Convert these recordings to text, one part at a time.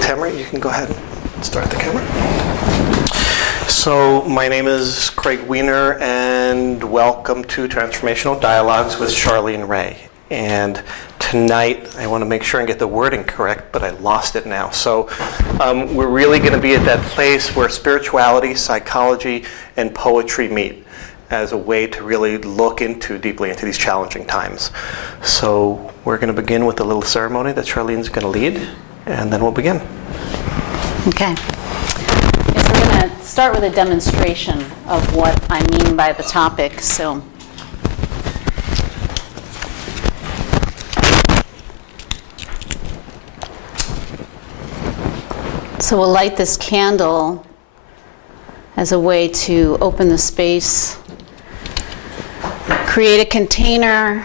Tamara, you can go ahead and start the camera. So my name is Craig Weiner, and welcome to Transformational Dialogues with Charlene Ray. And tonight, I want to make sure and get the wording correct, but I lost it now. So we're really going to be at that place where spirituality, psychology, and poetry meet as a way to really look deeply into these challenging times. So we're going to begin with a little ceremony that Charlene's going to lead, and then we'll begin. Okay. Yes, we're going to start with a demonstration of what I mean by the topic. So we'll light this candle as a way to open the space, create a container,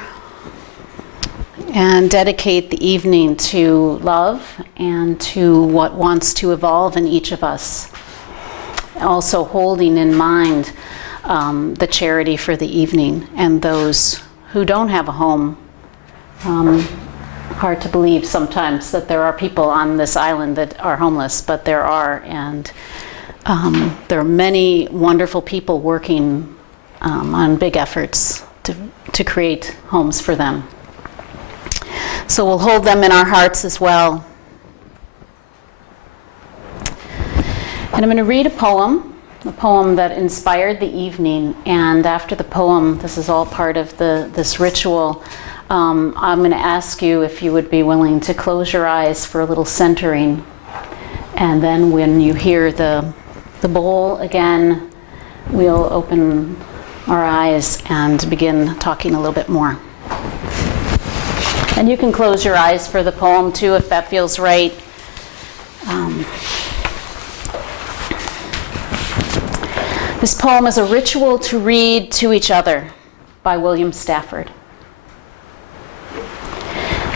and dedicate the evening to love and to what wants to evolve in each of us. Also holding in mind the charity for the evening and those who don't have a home. Hard to believe sometimes that there are people on this island that are homeless, but there are, and there are many wonderful people working on big efforts to create homes for them. So we'll hold them in our hearts as well. And I'm going to read a poem that inspired the evening. And after the poem, this is all part of this ritual, I'm going to ask you if you would be willing to close your eyes for a little centering. And then when you hear the bowl again, we'll open our eyes and begin talking a little bit more. And you can close your eyes for the poem too if that feels right. This poem is a ritual to read to each other by William Stafford.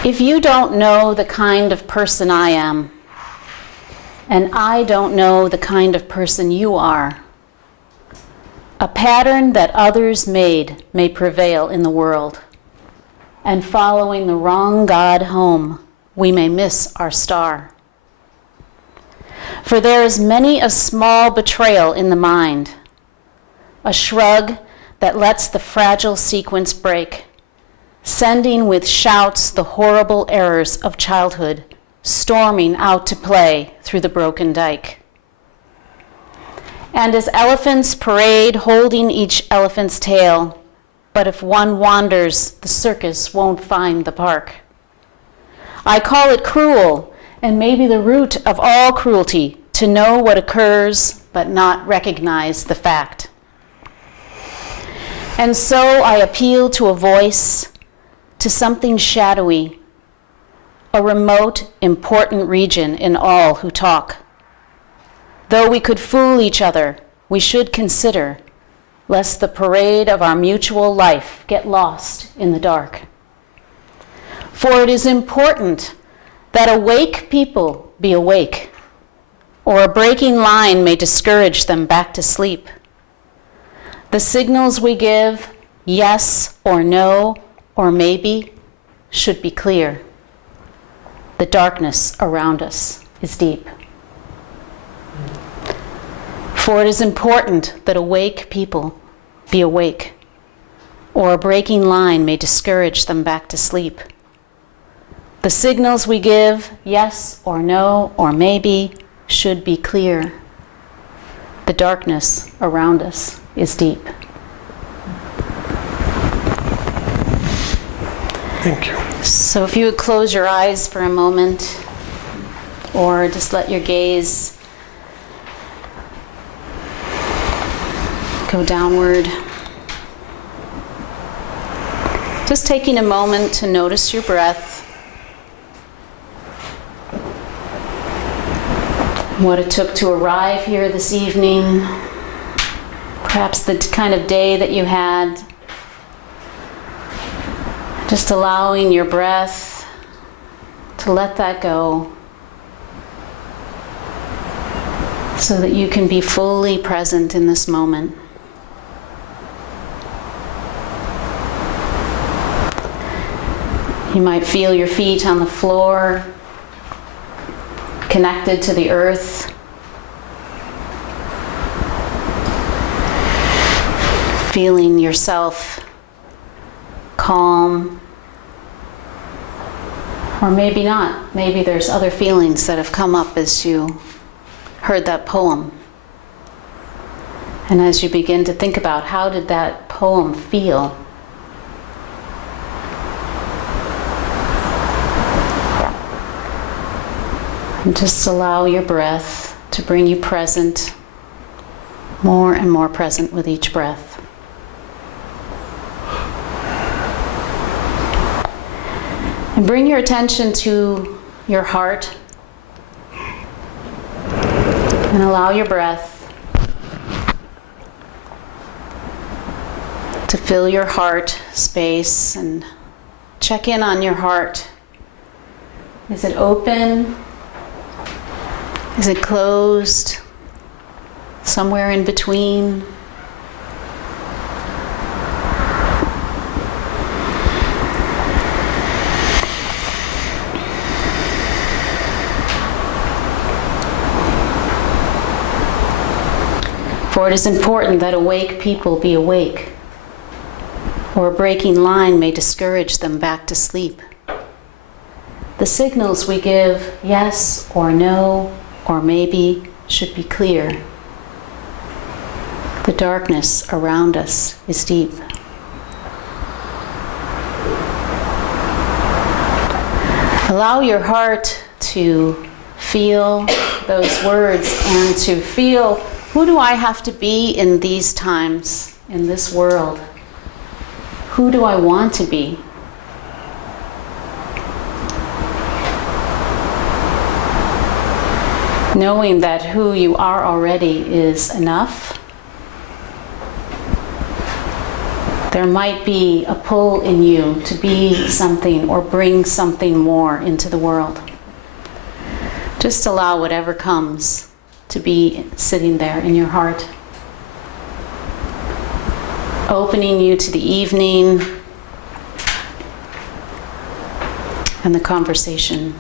If you don't know the kind of person I am, and I don't know the kind of person you are, a pattern that others made may prevail in the world. And following the wrong God home, we may miss our star. For there is many a small betrayal in the mind, a shrug that lets the fragile sequence break, sending with shouts the horrible errors of childhood, storming out to play through the broken dike. And as elephants parade holding each elephant's tail, but if one wanders, the circus won't find the park. I call it cruel, and maybe the root of all cruelty, to know what occurs, but not recognize the fact. And so I appeal to a voice, to something shadowy, a remote, important region in all who talk. Though we could fool each other, we should consider lest the parade of our mutual life get lost in the dark. For it is important that awake people be awake, or a breaking line may discourage them back to sleep. The signals we give, yes or no, or maybe, should be clear. The darkness around us is deep. For it is important that awake people be awake, or a breaking line may discourage them back to sleep. The signals we give, yes or no or maybe, should be clear. The darkness around us is deep. Thank you. So if you would close your eyes for a moment, or just let your gaze go downward. Just taking a moment to notice your breath, what it took to arrive here this evening, perhaps the kind of day that you had. Just allowing your breath to let that go so that you can be fully present in this moment. You might feel your feet on the floor, connected to the earth. Feeling yourself calm. Or maybe not. Maybe there's other feelings that have come up as you heard that poem. And as you begin to think about how did that poem feel, and just allow your breath to bring you present, more and more present with each breath. And bring your attention to your heart and allow your breath to fill your heart space, and check in on your heart. Is it open? Is it closed? Somewhere in between? For it is important that awake people be awake, or a breaking line may discourage them back to sleep. The signals we give, yes or no or maybe, should be clear. The darkness around us is deep. Allow your heart to feel those words and to feel, who do I have to be in these times, in this world? Who do I want to be? Knowing that who you are already is enough. There might be a pull in you to be something or bring something more into the world. Just allow whatever comes to be sitting there in your heart. Opening you to the evening and the conversation.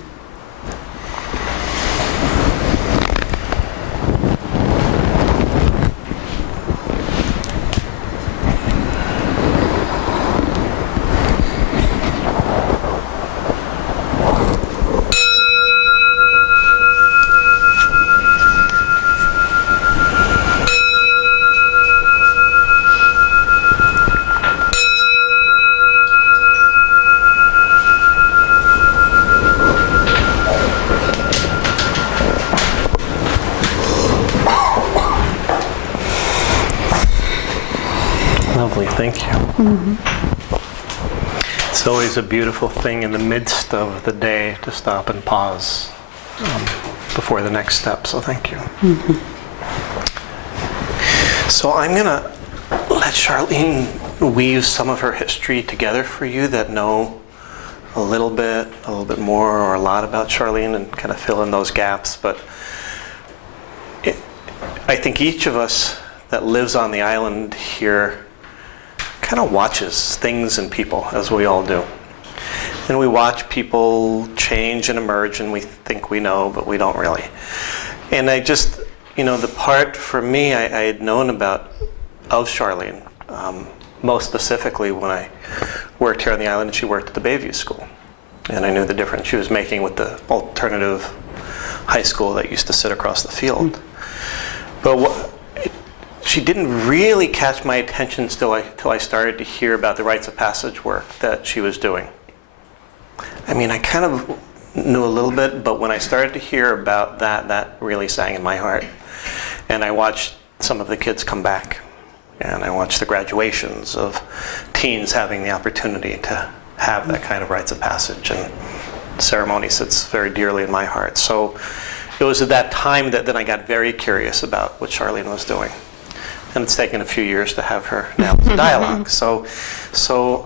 Lovely, thank you. Mm-hmm. It's always a beautiful thing in the midst of the day to stop and pause before the next step, so thank you. Mm-hmm. So I'm going to let Charlene weave some of her history together for you that know a little bit more, or a lot about Charlene, and kind of fill in those gaps. But I think each of us that lives on the island here kind of watches things and people, as we all do. And we watch people change and emerge, and we think we know, but we don't really. And I just, the part for me I had known about of Charlene, most specifically when I worked here on the island and she worked at the Bayview School. And I knew the difference she was making with the alternative high school that used to sit across the field. But she didn't really catch my attention till I started to hear about the rites of passage work that she was doing. I mean, I kind of knew a little bit, but when I started to hear about that really sang in my heart. And I watched some of the kids come back, and I watched the graduations of teens having the opportunity to have that kind of rites of passage, and ceremony sits very dearly in my heart. So it was at that time that then I got very curious about what Charlene was doing. And it's taken a few years to have her now as a dialogue. So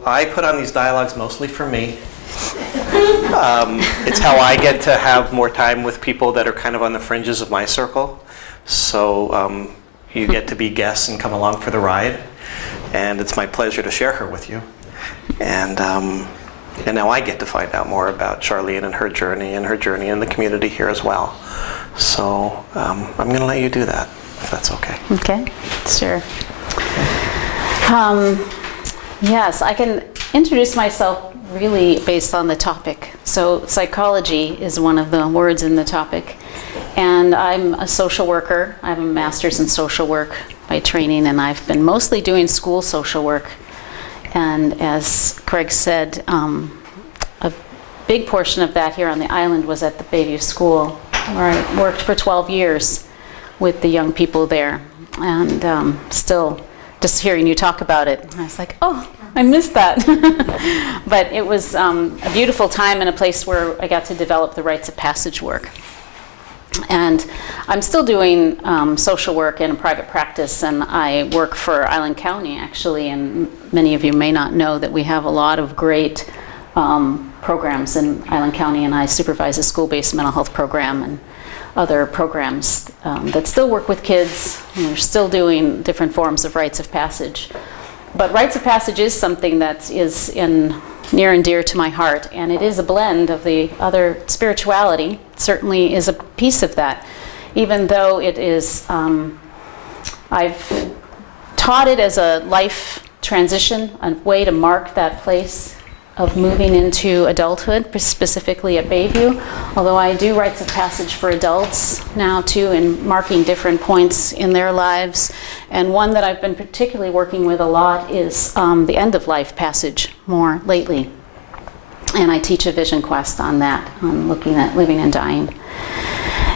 I put on these dialogues mostly for me. It's how I get to have more time with people that are kind of on the fringes of my circle. So you get to be guests and come along for the ride. And it's my pleasure to share her with you. And now I get to find out more about Charlene and her journey in the community here as well. So I'm going to let you do that, if that's okay. Okay, sure. Yes, I can introduce myself really based on the topic. So psychology is one of the words in the topic. And I'm a social worker. I have a master's in social work by training, and I've been mostly doing school social work. And as Craig said, a big portion of that here on the island was at the Bayview School, where I worked for 12 years with the young people there. And still, just hearing you talk about it, I was like, oh, I missed that. But it was a beautiful time and a place where I got to develop the rites of passage work. And I'm still doing social work in a private practice, and I work for Island County, actually, and many of you may not know that we have a lot of great programs in Island County, and I supervise a school-based mental health program and other programs that still work with kids, and we're still doing different forms of rites of passage. But rites of passage is something that is near and dear to my heart, and it is a blend of the other spirituality. Certainly is a piece of that, even though it is, I've taught it as a life transition, a way to mark that place of moving into adulthood, specifically at Bayview, although I do rites of passage for adults now too, and marking different points in their lives. And one that I've been particularly working with a lot is the end of life passage more lately. And I teach a vision quest on that, on looking at living and dying.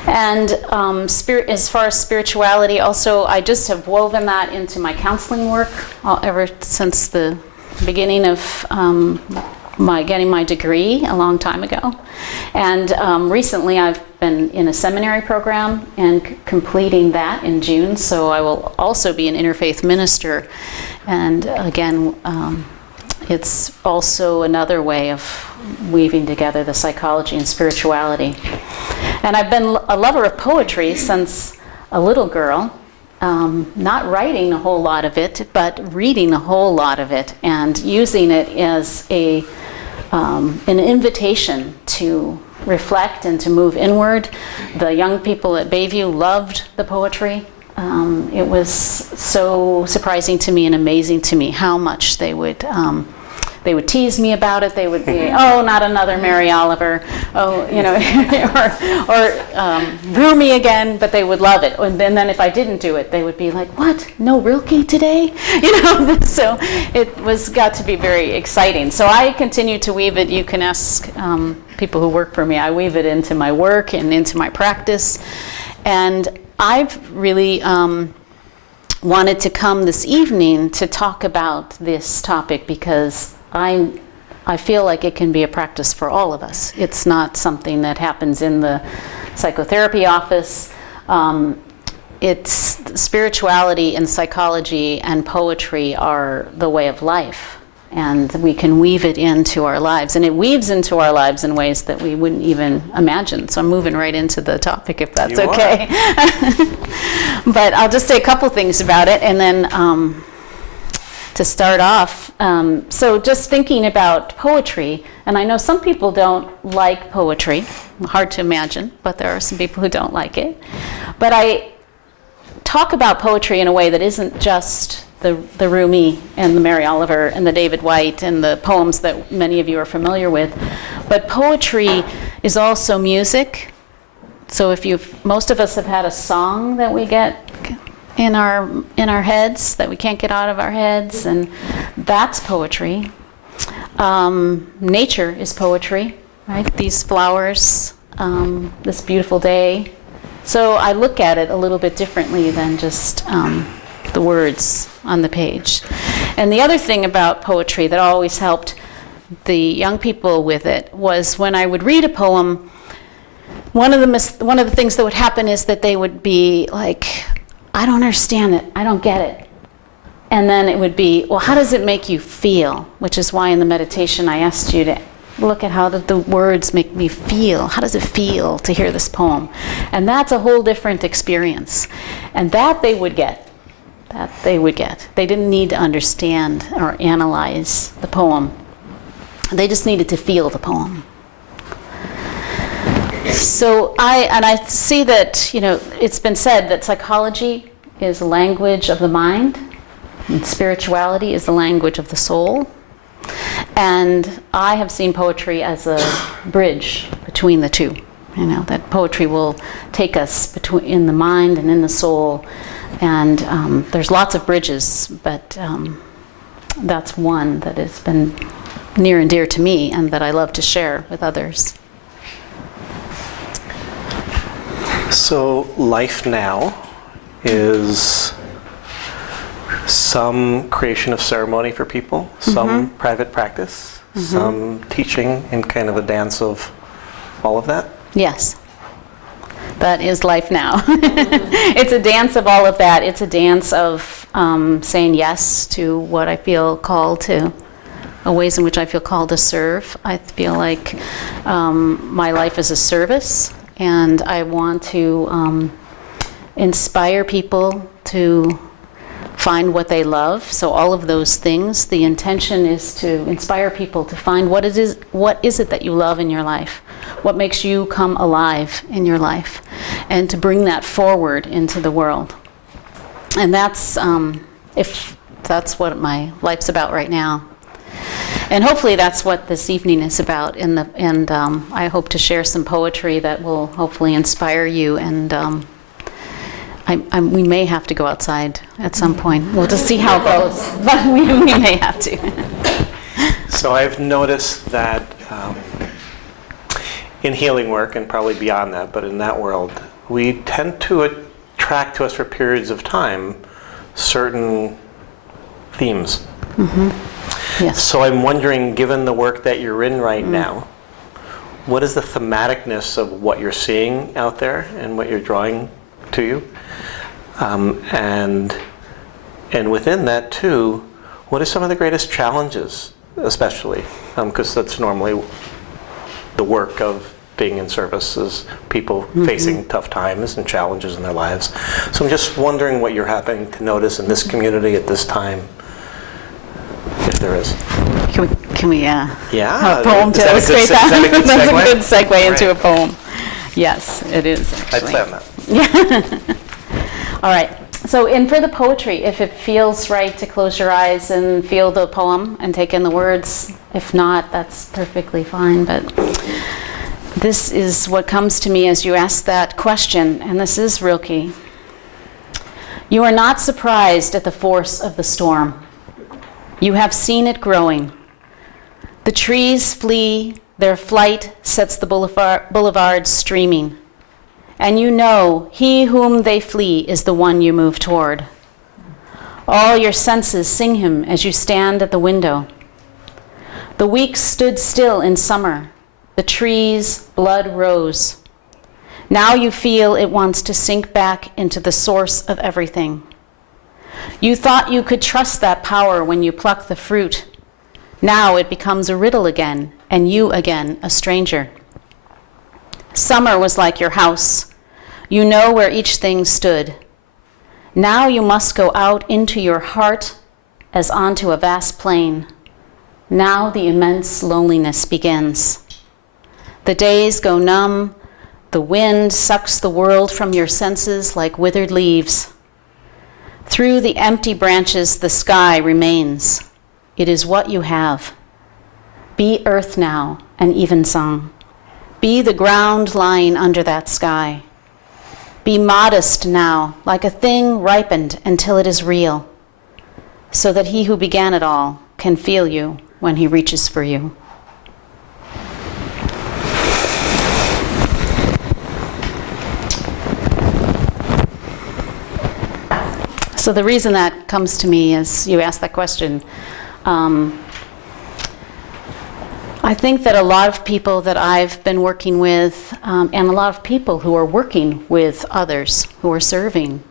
And as far as spirituality, also I just have woven that into my counseling work ever since the beginning of getting my degree a long time ago. And recently I've been in a seminary program and completing that in June, so I will also be an interfaith minister. And again, it's also another way of weaving together the psychology and spirituality. And I've been a lover of poetry since a little girl. Not writing a whole lot of it, but reading a whole lot of it and using it as an invitation to reflect and to move inward. The young people at Bayview loved the poetry. It was so surprising to me and amazing to me how much they would tease me about it. They would be, oh, not another Mary Oliver, oh, or Rumi again, but they would love it. And then if I didn't do it, they would be like, what, no Rilke today? So it got to be very exciting. So I continue to weave it. You can ask people who work for me. I weave it into my work and into my practice. And I've really wanted to come this evening to talk about this topic because I feel like it can be a practice for all of us. It's not something that happens in the psychotherapy office. It's spirituality and psychology and poetry are the way of life, and we can weave it into our lives, and it weaves into our lives in ways that we wouldn't even imagine. So I'm moving right into the topic, if that's okay. But I'll just say a couple things about it, and then to start off, so just thinking about poetry, and I know some people don't like poetry, hard to imagine, but there are some people who don't like it. But I talk about poetry in a way that isn't just the Rumi and the Mary Oliver and the David White and the poems that many of you are familiar with, but poetry is also music. So most of us have had a song that we get in our heads that we can't get out of our heads, and that's poetry. Nature is poetry, right? These flowers, this beautiful day. So I look at it a little bit differently than just the words on the page. And the other thing about poetry that always helped the young people with it was when I would read a poem, one of the things that would happen is that they would be like, I don't understand it. I don't get it. And then it would be, well, how does it make you feel? Which is why in the meditation I asked you to look at how the words make me feel. How does it feel to hear this poem? And that's a whole different experience. And that they would get. They didn't need to understand or analyze the poem. They just needed to feel the poem. So I see that, it's been said that psychology is a language of the mind, and spirituality is the language of the soul. And I have seen poetry as a bridge between the two. That poetry will take us in the mind and in the soul. And there's lots of bridges, but that's one that has been near and dear to me and that I love to share with others. So life now is some creation of ceremony for people, some private practice, some teaching, and kind of a dance of all of that? Yes. That is life now. It's a dance of all of that. It's a dance of saying yes to what I feel called to, ways in which I feel called to serve. I feel like my life is a service, and I want to inspire people to find what they love. So all of those things, the intention is to inspire people to find what is it that you love in your life, what makes you come alive in your life, and to bring that forward into the world. And that's what my life's about right now. And hopefully that's what this evening is about. And I hope to share some poetry that will hopefully inspire you. And we may have to go outside at some point. We'll just see how it goes. But we may have to. So I've noticed that in healing work, and probably beyond that, but in that world, we tend to attract to us for periods of time certain themes. Yes. So I'm wondering, given the work that you're in right now, what is the thematicness of what you're seeing out there and what you're drawing to you? And within that too, what are some of the greatest challenges, especially? Because that's normally the work of being in service, is people facing tough times and challenges in their lives. So I'm just wondering what you're happening to notice in this community at this time, if there is. Can we Yeah. have a poem to illustrate that? That's a good segue into a poem. Yes, it is, actually. I planned that. Yeah. All right. So for the poetry, if it feels right to close your eyes and feel the poem and take in the words. If not, that's perfectly fine. But this is what comes to me as you ask that question, and this is Rilke. You are not surprised at the force of the storm. You have seen it growing. The trees flee, their flight sets the boulevards streaming. And you know he whom they flee is the one you move toward. All your senses sing him as you stand at the window. The weeks stood still in summer. The trees' blood rose. Now you feel it wants to sink back into the source of everything. You thought you could trust that power when you pluck the fruit. Now it becomes a riddle again, and you again a stranger. Summer was like your house. You know where each thing stood. Now you must go out into your heart as onto a vast plain. Now the immense loneliness begins. The days go numb. The wind sucks the world from your senses like withered leaves. Through the empty branches, the sky remains. It is what you have. Be earth now, an even song. Be the ground lying under that sky. Be modest now, like a thing ripened until it is real, so that he who began it all can feel you when he reaches for you. So the reason that comes to me as you ask that question, I think that a lot of people that I've been working with, and a lot of people who are working with others who are serving,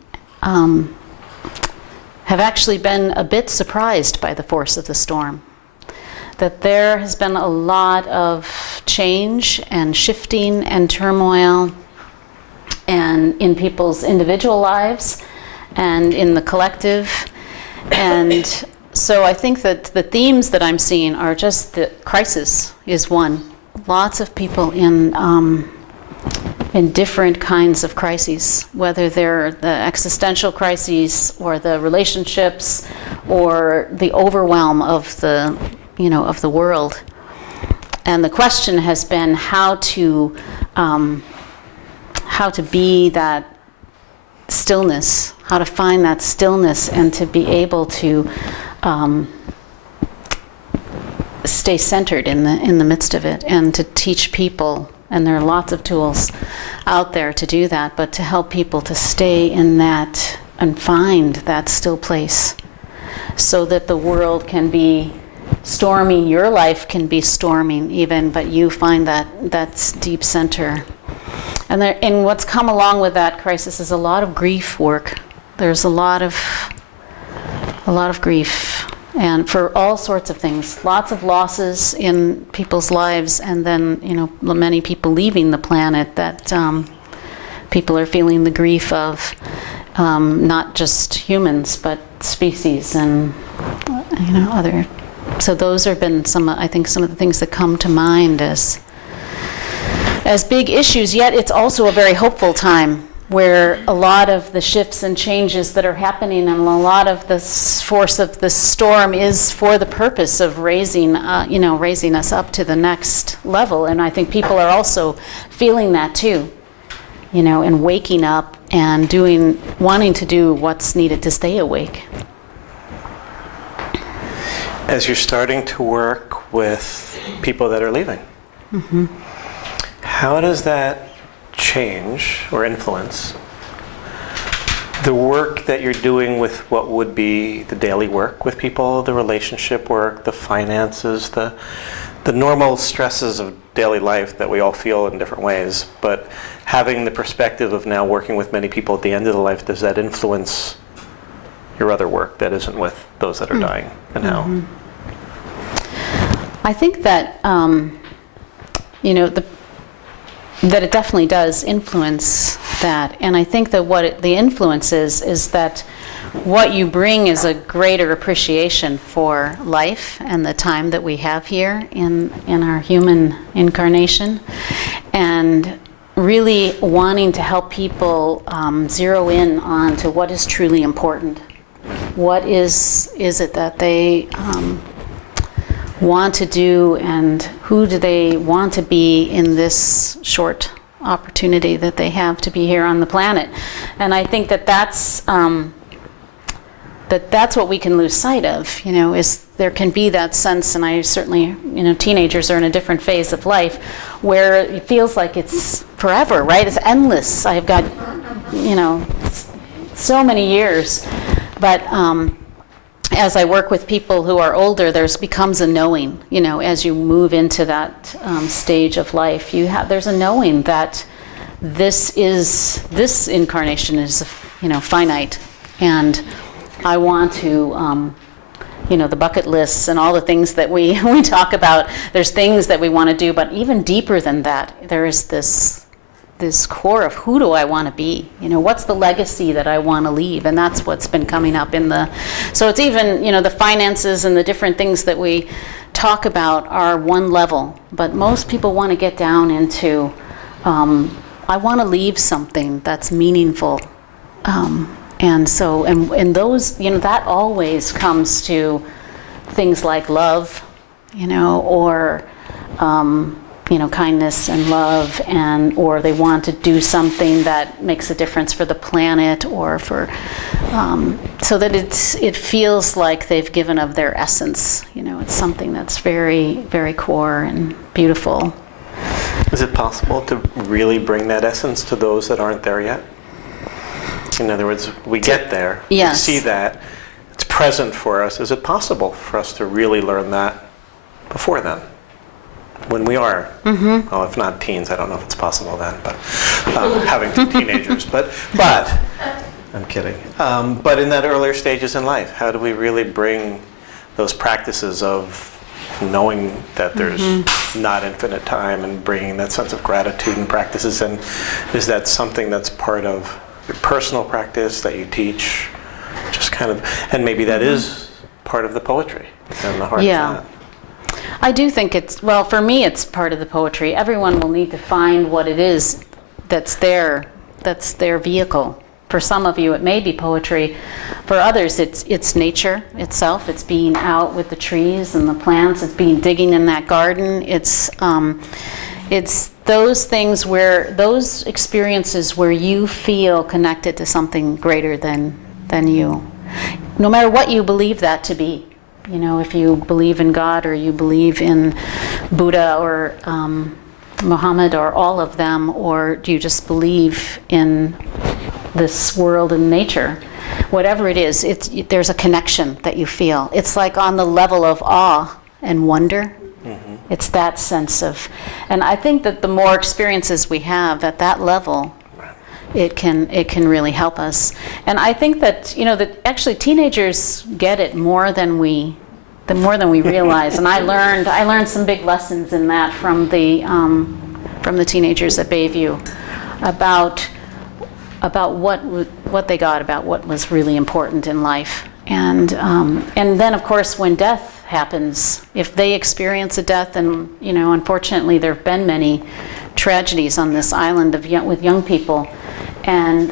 have actually been a bit surprised by the force of the storm. That there has been a lot of change and shifting and turmoil, and in people's individual lives and in the collective. And so I think that the themes that I'm seeing are just the crisis is one. Lots of people in in different kinds of crises, whether they're the existential crises or the relationships or the overwhelm of the, of the world. And the question has been how to be that stillness, how to find that stillness, and to be able to stay centered in the midst of it, and to teach people. And there are lots of tools out there to do that, but to help people to stay in that and find that still place, so that the world can be stormy, your life can be storming even, but you find that deep center. And what's come along with that crisis is a lot of grief work. There's a lot of grief, and for all sorts of things, lots of losses in people's lives, and then many people leaving the planet that people are feeling the grief of, not just humans but species and other. So those have been some of the things that come to mind as big issues. Yet it's also a very hopeful time, where a lot of the shifts and changes that are happening, and a lot of the force of the storm is for the purpose of raising us up to the next level. And I think people are also feeling that too, and waking up and wanting to do what's needed to stay awake. As you're starting to work with people that are leaving, mm-hmm. How does that change or influence the work that you're doing with what would be the daily work with people, the relationship work, the finances, the normal stresses of daily life that we all feel in different ways, but having the perspective of now working with many people at the end of the life, does that influence your other work that isn't with those that are dying, and how? Mm-hmm. I think that that it definitely does influence that, and I think that what the influence is that what you bring is a greater appreciation for life and the time that we have here in our human incarnation, and really wanting to help people zero in on to what is truly important. What is it that they want to do, and who do they want to be in this short opportunity that they have to be here on the planet? And I think that's what we can lose sight of, is there can be that sense, and I certainly, teenagers are in a different phase of life where it feels like it's forever, right? It's endless. I've got, so many years, but as I work with people who are older, becomes a knowing, as you move into that stage of life, there's a knowing that this incarnation is, finite, and I want to, the bucket lists and all the things that we talk about. There's things that we want to do, but even deeper than that, there is this core of who do I want to be? What's the legacy that I want to leave? And that's what's been coming up so it's even, the finances and the different things that we talk about are one level, but most people want to get down into, I want to leave something that's meaningful. And those, that always comes to things like love, or, kindness and love, or they want to do something that makes a difference for the planet, or for, so that it feels like they've given of their essence. It's something that's very, very core and beautiful. Is it possible to really bring that essence to those that aren't there yet? In other words, we get there, yes. We see that, it's present for us. Is it possible for us to really learn that before then? When we are, well, if not teens, I don't know if it's possible then, but having teenagers, but I'm kidding. But in that earlier stages in life, how do we really bring those practices of knowing that there's not infinite time, and bringing that sense of gratitude and practices? And is that something that's part of your personal practice that you teach, just kind of, and maybe that is part of the poetry and the heart of that? I do think for me it's part of the poetry. Everyone will need to find what it is that's their vehicle. For some of you, it may be poetry. For others, it's nature itself. It's being out with the trees and the plants. It's digging in that garden. It's those things those experiences where you feel connected to something greater than you. No matter what you believe that to be. If you believe in God or you believe in Buddha or Muhammad or all of them, or do you just believe in this world and nature? Whatever it is, there's a connection that you feel. It's like on the level of awe and wonder. Mm-hmm. It's that sense of, and I think that the more experiences we have at that level, it can really help us. And I think that that actually teenagers get it more than we realize. And I learned some big lessons in that from the teenagers at Bayview about what they got, about what was really important in life. And then of course when death happens, if they experience a death, and unfortunately there have been many tragedies on this island with young people, and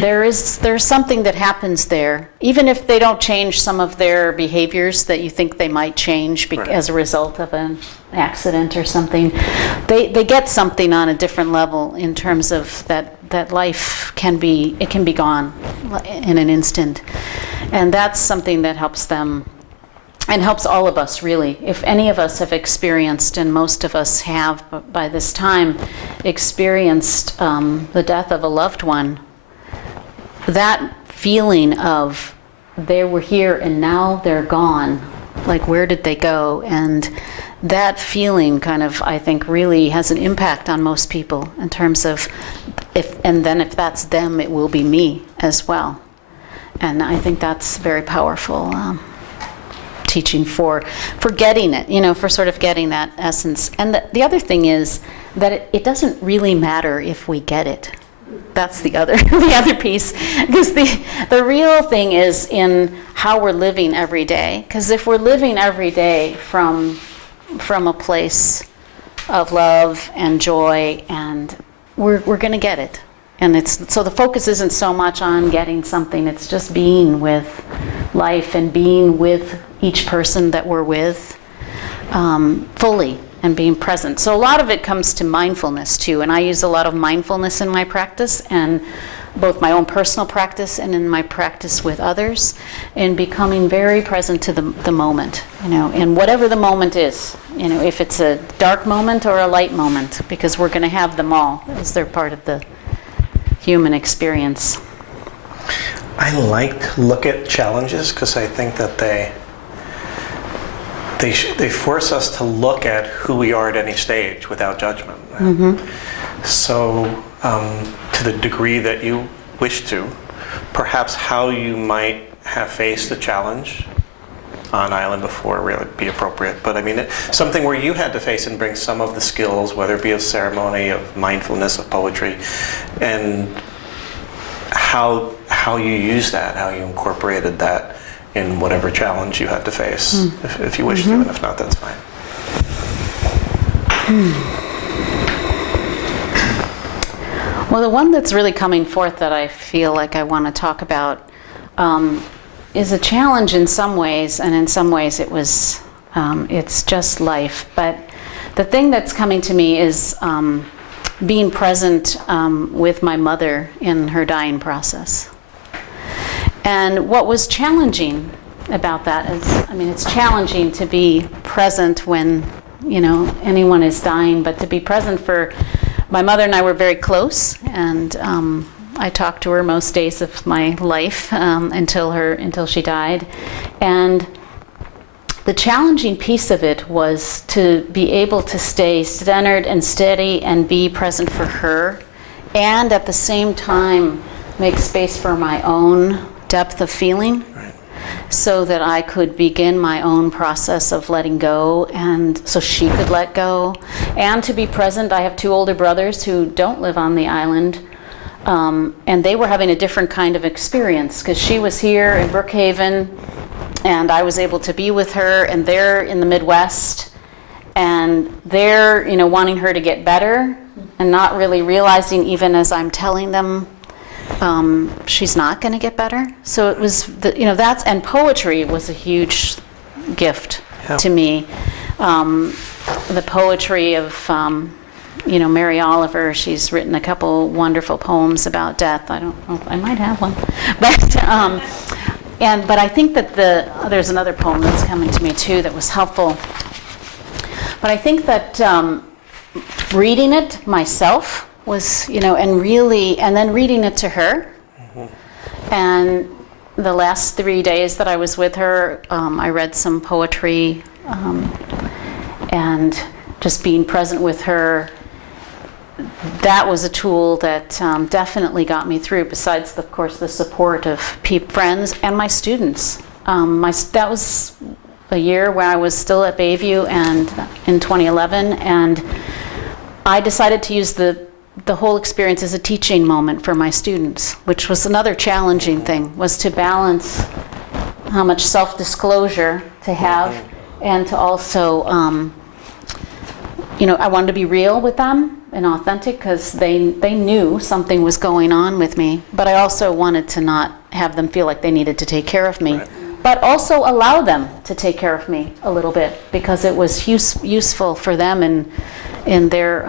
there's something that happens there, even if they don't change some of their behaviors that you think they might change as a result of an accident or something. They get something on a different level in terms of that life can be gone in an instant, and that's something that helps them. And helps all of us, really. If any of us have experienced, and most of us have by this time, experienced the death of a loved one, that feeling of they were here and now they're gone, like where did they go? And that feeling kind of, I think, really has an impact on most people in terms of, if that's them, it will be me as well. And I think that's very powerful. Teaching for getting it, for sort of getting that essence. And the other thing is that it doesn't really matter if we get it. That's the other piece. Because the real thing is in how we're living every day. Because if we're living every day from a place of love and joy, and we're going to get it. And so the focus isn't so much on getting something, it's just being with life and being with each person that we're with fully and being present. So a lot of it comes to mindfulness too, and I use a lot of mindfulness in my practice, and both my own personal practice and in my practice with others, in becoming very present to the moment, and whatever the moment is, if it's a dark moment or a light moment, because we're going to have them all as they're part of the human experience. I like to look at challenges because I think that they force us to look at who we are at any stage without judgment. Mm-hmm. So to the degree that you wish to, perhaps how you might have faced a challenge on island before really be appropriate. But I mean, something where you had to face and bring some of the skills, whether it be of ceremony, of mindfulness, of poetry, and how you use that, how you incorporated that in whatever challenge you had to face, if you wish to, and if not, that's fine. Well, the one that's really coming forth that I feel like I want to talk about is a challenge in some ways, and in some ways it's just life. But the thing that's coming to me is being present with my mother in her dying process. And what was challenging about that is, it's challenging to be present when, anyone is dying, but to be present for, my mother and I were very close, and I talked to her most days of my life until she died. And the challenging piece of it was to be able to stay centered and steady and be present for her, and at the same time make space for my own depth of feeling, so that I could begin my own process of letting go, and so she could let go, and to be present. I have two older brothers who don't live on the island, and they were having a different kind of experience, because she was here in Brookhaven, and I was able to be with her, and they're in the Midwest, and they're wanting her to get better, and not really realizing, even as I'm telling them, she's not going to get better. So it was, and poetry was a huge gift to me. The poetry of, Mary Oliver, she's written a couple wonderful poems about death. I don't know, I might have one. But I think that there's another poem that's coming to me too that was helpful. But I think that reading it myself was, and then reading it to her. Mm-hmm. And the last 3 days that I was with her, I read some poetry, and just being present with her, that was a tool that definitely got me through, besides, of course, the support of friends and my students. That was a year where I was still at Bayview and in 2011, and I decided to use the whole experience as a teaching moment for my students, which was another challenging thing, was to balance how much self-disclosure to have, and to also, I wanted to be real with them and authentic, because they knew something was going on with me, but I also wanted to not have them feel like they needed to take care of me. Right. But also allow them to take care of me a little bit, because it was useful for them in their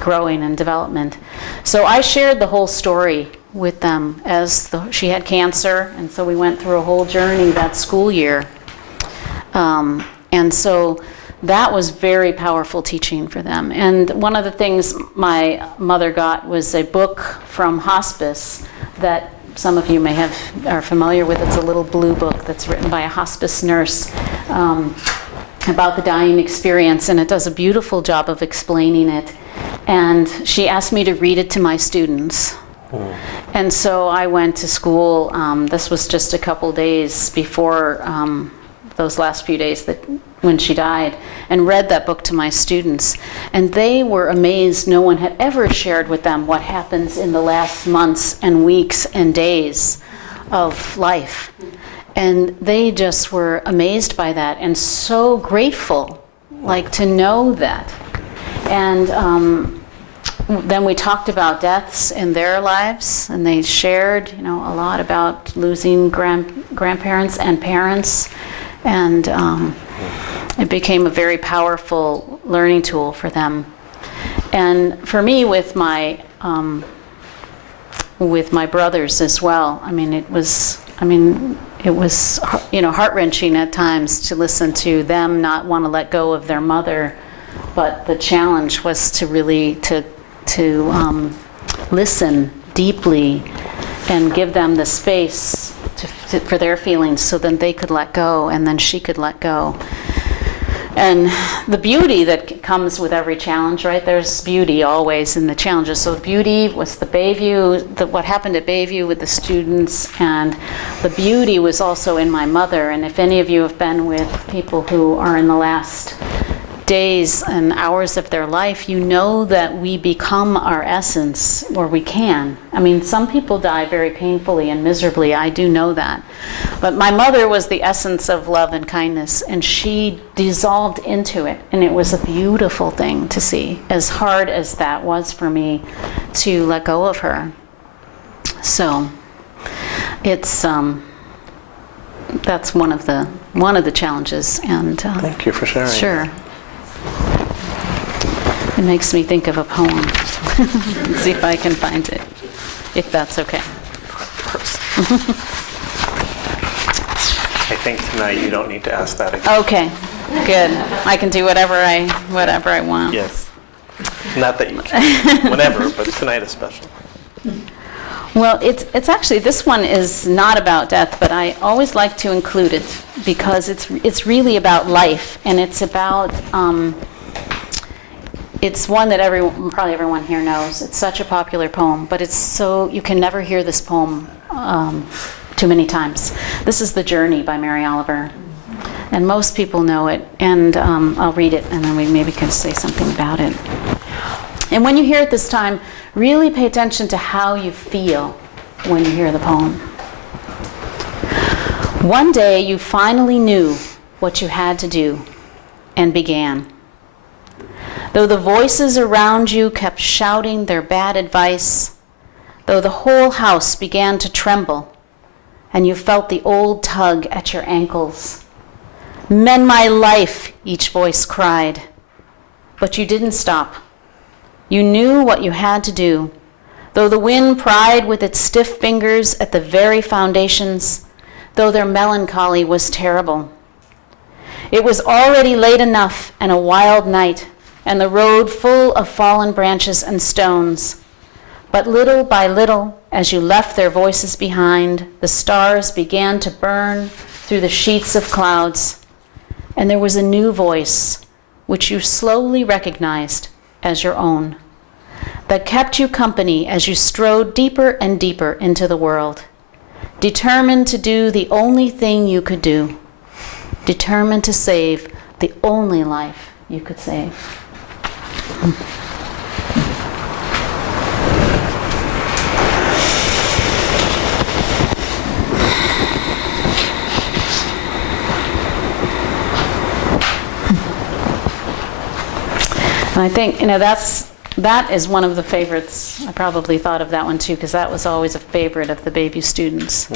growing and development. So I shared the whole story with them as she had cancer, and so we went through a whole journey that school year. And so that was very powerful teaching for them. And one of the things my mother got was a book from hospice that some of you are familiar with. It's a little blue book that's written by a hospice nurse about the dying experience, and it does a beautiful job of explaining it. And she asked me to read it to my students. And so I went to school. This was just a couple days before those last few days when she died, and read that book to my students. And they were amazed. No one had ever shared with them what happens in the last months and weeks and days of life. And they just were amazed by that and so grateful, to know that. And then we talked about deaths in their lives, and they shared, a lot about losing grandparents and parents. And it became a very powerful learning tool for them. And for me, with my brothers as well, it was heart-wrenching at times to listen to them not want to let go of their mother, but the challenge was to really to listen deeply and give them the space for their feelings, so then they could let go, and then she could let go. And the beauty that comes with every challenge, right? There's beauty always in the challenges. So beauty was the Bayview, what happened at Bayview with the students, and the beauty was also in my mother. And if any of you have been with people who are in the last days and hours of their life, you know that we become our essence, or we can. Some people die very painfully and miserably, I do know that. But my mother was the essence of love and kindness, and she dissolved into it, and it was a beautiful thing to see, as hard as that was for me to let go of her. So it's that's one of the challenges. And thank you for sharing. Sure. It makes me think of a poem. Let's see if I can find it, if that's okay. Of course. I think tonight you don't need to ask that again. Okay, good. I can do whatever I want. Yes. Not that you can, whenever, but tonight especially. Well, it's actually, this one is not about death, but I always like to include it because it's really about life, and it's about it's one that probably everyone here knows. It's such a popular poem, but you can never hear this poem too many times. This is The Journey by Mary Oliver, and most people know it, and I'll read it, and then we maybe can say something about it. And when you hear it this time, really pay attention to how you feel when you hear the poem. One day you finally knew what you had to do and began. Though the voices around you kept shouting their bad advice, though the whole house began to tremble, and you felt the old tug at your ankles. "Mend my life," each voice cried. But you didn't stop. You knew what you had to do. Though the wind pried with its stiff fingers at the very foundations, though their melancholy was terrible. It was already late enough and a wild night, and the road full of fallen branches and stones. But little by little, as you left their voices behind, the stars began to burn through the sheets of clouds, and there was a new voice, which you slowly recognized as your own, that kept you company as you strode deeper and deeper into the world, determined to do the only thing you could do, determined to save the only life you could save. And I think, that is one of the favorites. I probably thought of that one too, because that was always a favorite of the baby students.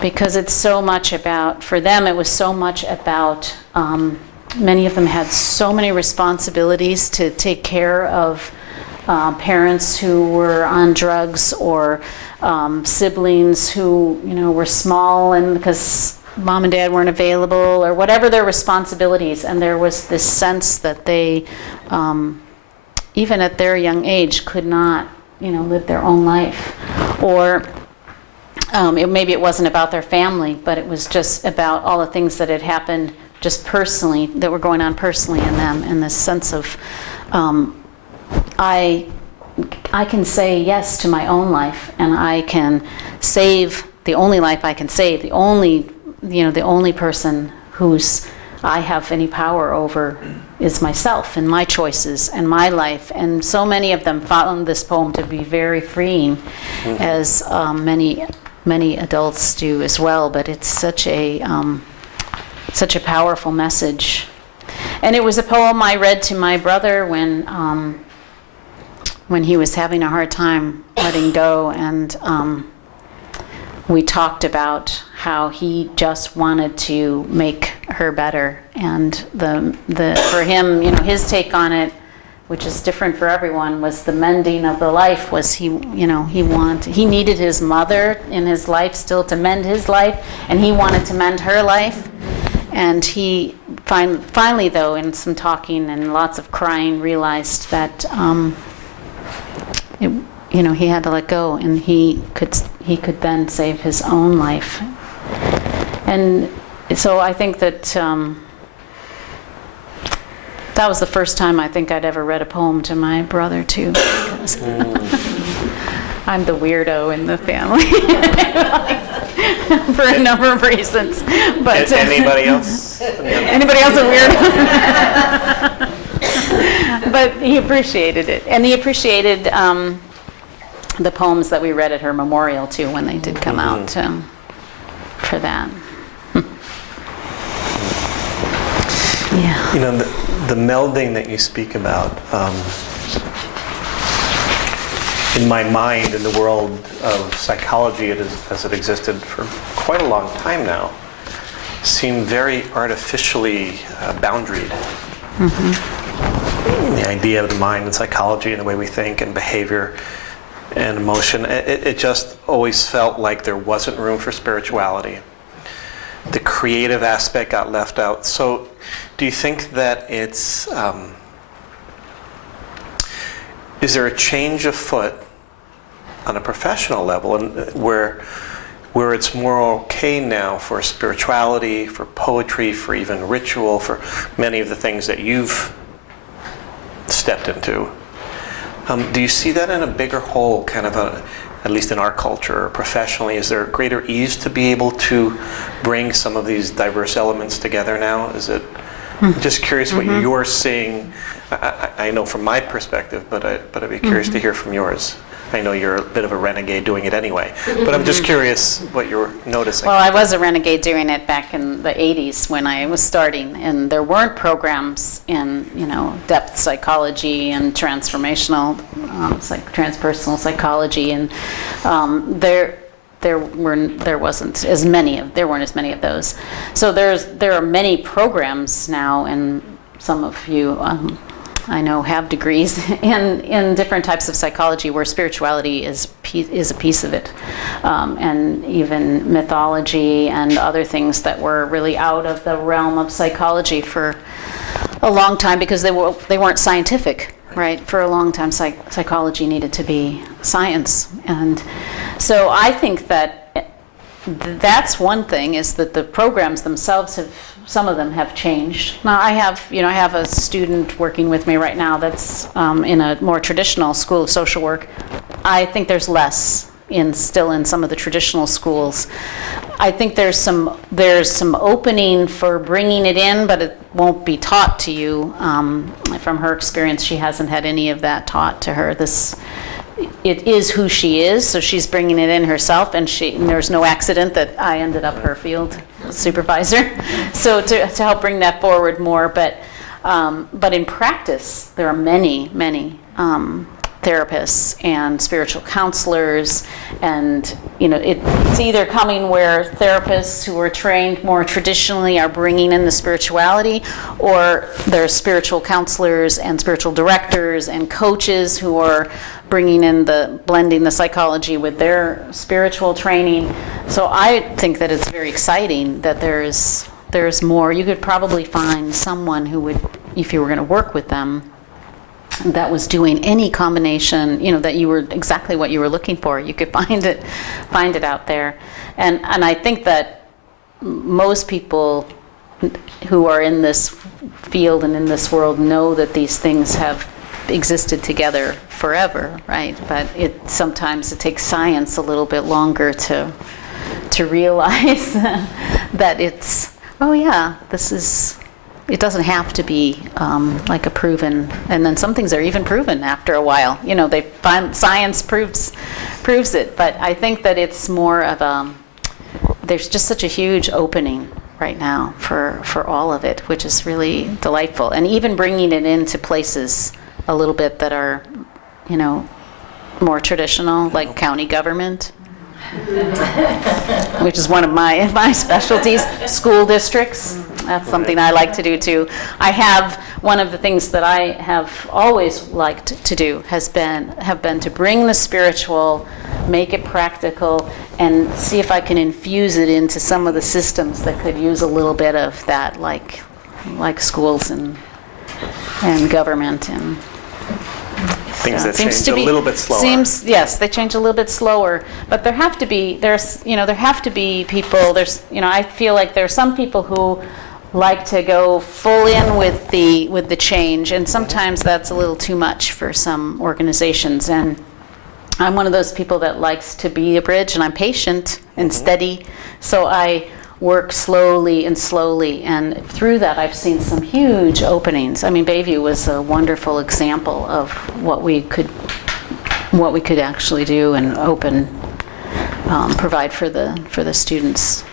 Because it's so much about, for them it was so much about, many of them had so many responsibilities to take care of parents who were on drugs, or siblings who were small, and because mom and dad weren't available, or whatever their responsibilities, and there was this sense that they even at their young age could not live their own life, or maybe it wasn't about their family, but it was just about all the things that had happened just personally, that were going on personally in them, and this sense of I can say yes to my own life, and I can save the only life I can save, the only person who's I have any power over is myself and my choices and my life. And so many of them found this poem to be very freeing, as many adults do as well. But it's such a powerful message. And it was a poem I read to my brother when he was having a hard time letting go, and we talked about how he just wanted to make her better, and for him, his take on it, which is different for everyone, was the mending of the life. Was he needed his mother in his life still to mend his life, and he wanted to mend her life. And he finally, though, in some talking and lots of crying, realized that he had to let go, and he could then save his own life. And so I think that that was the first time I think I'd ever read a poem to my brother too, because I'm the weirdo in the family for a number of reasons. But anybody else? Anybody else a weirdo? But he appreciated it, and he appreciated the poems that we read at her memorial too, when they did come out for that. Yeah. The melding that you speak about, in my mind, in the world of psychology as it existed for quite a long time now, seemed very artificially boundaried. The idea of the mind and psychology and the way we think and behavior and emotion, it just always felt like there wasn't room for spirituality. The creative aspect got left out. So do you think that it's, is there a change afoot on a professional level, and where it's more okay now for spirituality, for poetry, for even ritual, for many of the things that you've stepped into? Do you see that in a bigger whole, kind of at least in our culture, or professionally? Is there greater ease to be able to bring some of these diverse elements together now? Is it, just curious what you're seeing. I know from my perspective, but I'd be curious to hear from yours. I know you're a bit of a renegade doing it anyway, but I'm just curious what you're noticing. Well, I was a renegade doing it back in the 80s when I was starting, and there weren't programs in, depth psychology and transformational, transpersonal psychology, and there weren't as many of those. So there are many programs now, and some of you I know have degrees in different types of psychology where spirituality is a piece of it, and even mythology and other things that were really out of the realm of psychology for a long time because they weren't scientific, right? For a long time, psychology needed to be science, and so I think that that's one thing, is that the programs themselves some of them have changed. Now I have a student working with me right now that's in a more traditional school of social work. I think there's less still in some of the traditional schools. I think there's some opening for bringing it in, but it won't be taught to you. From her experience, she hasn't had any of that taught to her. It is who she is, so she's bringing it in herself, and there's no accident that I ended up her field supervisor. So to help bring that forward more, but in practice, there are many therapists and spiritual counselors, and it's either coming where therapists who are trained more traditionally are bringing in the spirituality, or there's spiritual counselors and spiritual directors and coaches who are bringing in blending the psychology with their spiritual training. So I think that it's very exciting that there's more. You could probably find someone who would, if you were going to work with them, that was doing any combination, that you were exactly what you were looking for. You could find it out there. And I think that most people who are in this field and in this world know that these things have existed together forever, right? But sometimes it takes science a little bit longer to realize that it doesn't have to be like a proven, and then some things are even proven after a while. They find science proves it, but I think that it's more of there's just such a huge opening right now for all of it, which is really delightful, and even bringing it into places a little bit that are, more traditional, like county government, which is one of my specialties. School districts, that's something I like to do too. One of the things that I have always liked to do have been to bring the spiritual, make it practical, and see if I can infuse it into some of the systems that could use a little bit of that, like schools and government and things that change a little bit slower. Yes, they change a little bit slower, but there have to be people. I feel like there are some people who like to go full in with the change, and sometimes that's a little too much for some organizations. And I'm one of those people that likes to be a bridge, and I'm patient and steady, so I work slowly, and through that I've seen some huge openings. I mean, Bayview was a wonderful example of what we could actually do and provide for the students.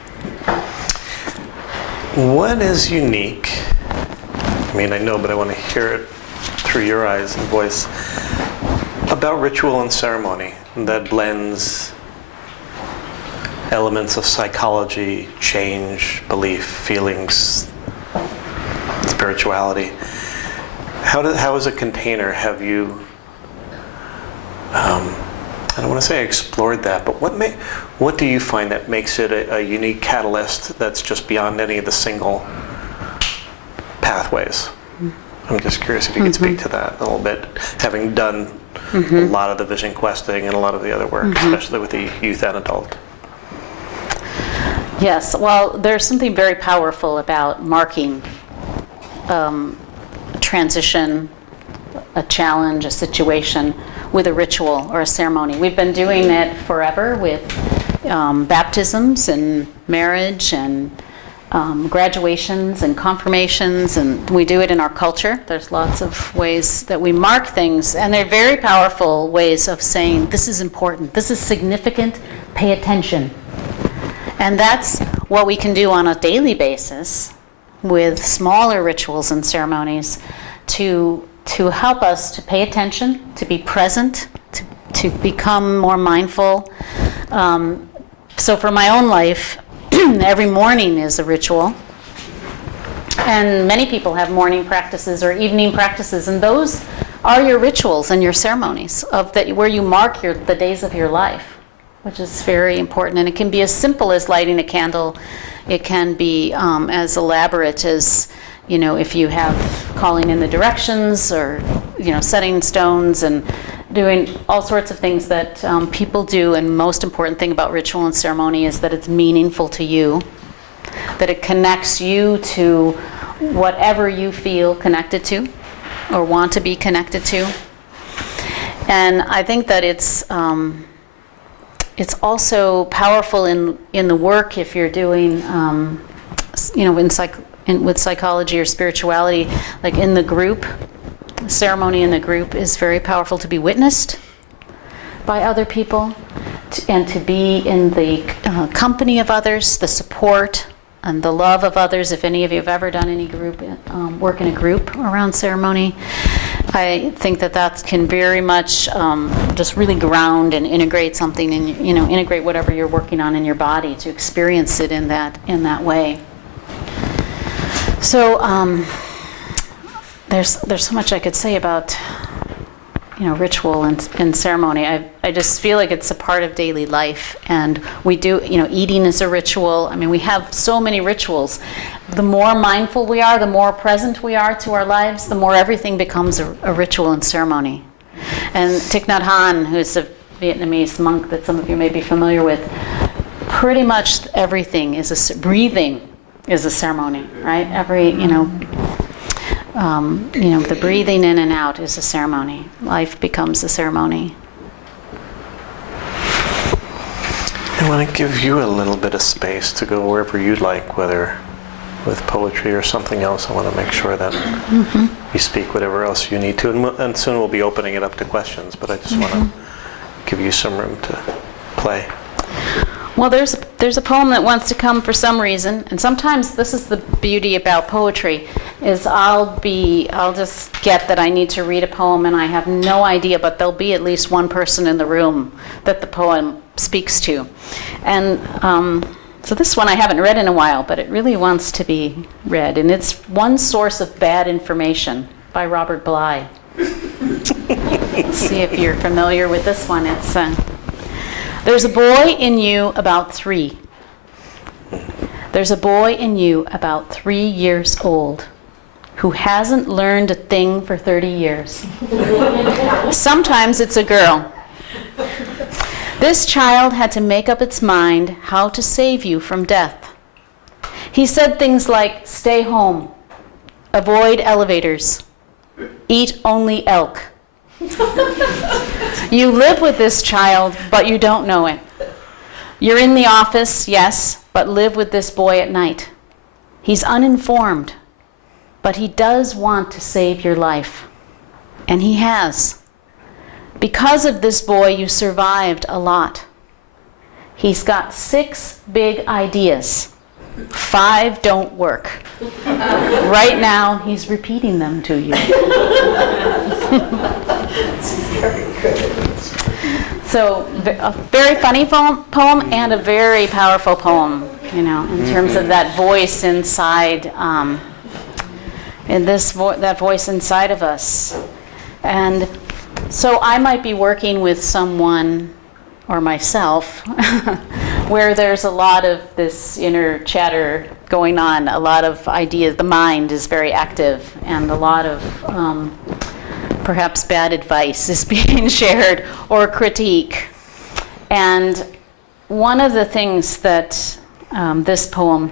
What is unique? I mean, I know, but I want to hear it through your eyes and voice about ritual and ceremony that blends elements of psychology, change, belief, feelings, spirituality. How as a container have you, I don't want to say explored that, but what do you find that makes it a unique catalyst that's just beyond any of the single pathways? I'm just curious if you could speak to that a little bit, having done a lot of the vision questing and a lot of the other work, especially with the youth and adult. Yes, well, there's something very powerful about marking a transition, a challenge, a situation with a ritual or a ceremony. We've been doing it forever with baptisms and marriage and graduations and confirmations, and we do it in our culture. There's lots of ways that we mark things, and they're very powerful ways of saying, this is important, this is significant, pay attention. And that's what we can do on a daily basis with smaller rituals and ceremonies to help us to pay attention, to be present, to become more mindful. So for my own life, every morning is a ritual. And many people have morning practices or evening practices, and those are your rituals and your ceremonies where you mark the days of your life, which is very important. And it can be as simple as lighting a candle. It can be as elaborate as, if you have calling in the directions, or, setting stones and doing all sorts of things that people do. And most important thing about ritual and ceremony is that it's meaningful to you, that it connects you to whatever you feel connected to or want to be connected to. And I think that it's also powerful in the work if you're doing, with psychology or spirituality, like in the group. Ceremony in the group is very powerful, to be witnessed by other people and to be in the company of others, the support and the love of others. If any of you have ever done any group work in a group around ceremony, I think that can very much just really ground and integrate something, and integrate whatever you're working on in your body to experience it in that way. So there's so much I could say about ritual and ceremony. I just feel like it's a part of daily life, and we do, eating is a ritual. I mean, we have so many rituals. The more mindful we are, the more present we are to our lives, the more everything becomes a ritual and ceremony. And Thich Nhat Hanh, who's a Vietnamese monk that some of you may be familiar with, pretty much everything is breathing is a ceremony, right? The breathing in and out is a ceremony. Life becomes a ceremony. I want to give you a little bit of space to go wherever you'd like, whether with poetry or something else. I want to make sure that you speak whatever else you need to. And soon we'll be opening it up to questions, but I just want to give you some room to play. Well, there's a poem that wants to come for some reason, and sometimes this is the beauty about poetry, is I'll just get that I need to read a poem and I have no idea, but there'll be at least one person in the room that the poem speaks to. And so this one I haven't read in a while, but it really wants to be read, and it's One Source of Bad Information by Robert Bly. See if you're familiar with this one. It's there's a boy in you about 3. There's a boy in you about 3 years old who hasn't learned a thing for 30 years. Sometimes it's a girl. This child had to make up its mind how to save you from death. He said things like, stay home, avoid elevators, eat only elk. You live with this child, but you don't know it. You're in the office, yes, but live with this boy at night. He's uninformed, but he does want to save your life. And he has. Because of this boy, you survived a lot. He's got 6 big ideas. 5 don't work. Right now, he's repeating them to you. Very good. So a very funny poem and a very powerful poem, in terms of that voice inside, that voice inside of us. And so I might be working with someone or myself where there's a lot of this inner chatter going on, a lot of ideas. The mind is very active, and a lot of perhaps bad advice is being shared or critique. And one of the things that this poem,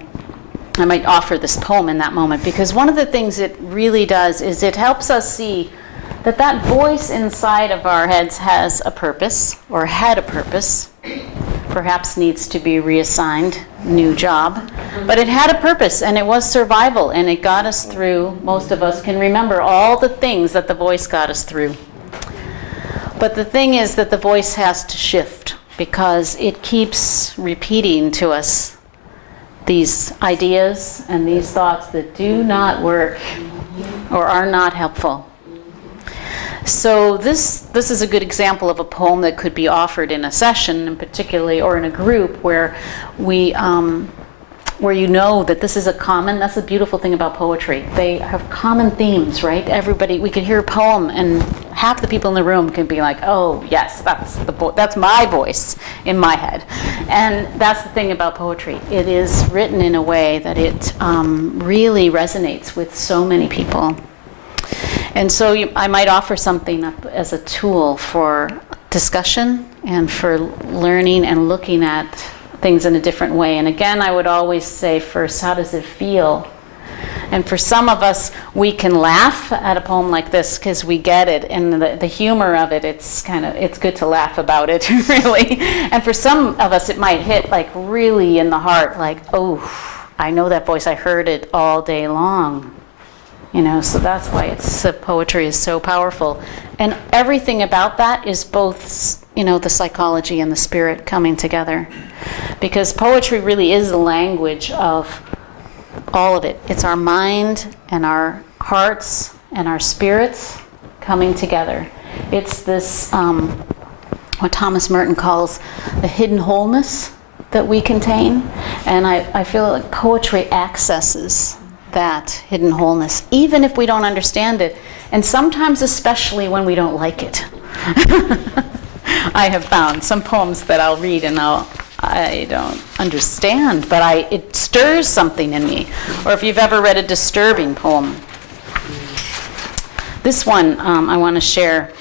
I might offer this poem in that moment, because one of the things it really does is it helps us see that voice inside of our heads has a purpose, or had a purpose, perhaps needs to be reassigned, new job. But it had a purpose, and it was survival, and it got us through. Most of us can remember all the things that the voice got us through. But the thing is that the voice has to shift, because it keeps repeating to us these ideas and these thoughts that do not work or are not helpful. So this is a good example of a poem that could be offered in a session, and particularly, or in a group where we, where you know that this is a common. That's the beautiful thing about poetry. They have common themes, right? Everybody, we could hear a poem, and half the people in the room can be like, "Oh, yes, that's my voice in my head," and that's the thing about poetry. It is written in a way that it really resonates with so many people. And so I might offer something up as a tool for discussion and for learning and looking at things in a different way. And again, I would always say first, how does it feel? And for some of us, we can laugh at a poem like this because we get it, and the humor of it, it's good to laugh about it, really. And for some of us, it might hit like really in the heart, like, oh, I know that voice, I heard it all day long. So that's why poetry is so powerful. And everything about that is both, the psychology and the spirit coming together. Because poetry really is the language of all of it. It's our mind and our hearts and our spirits coming together. It's this, what Thomas Merton calls the hidden wholeness that we contain. And I feel like poetry accesses that hidden wholeness, even if we don't understand it, and sometimes especially when we don't like it. I have found some poems that I'll read and I don't understand, but it stirs something in me. Or if you've ever read a disturbing poem. This one I want to share.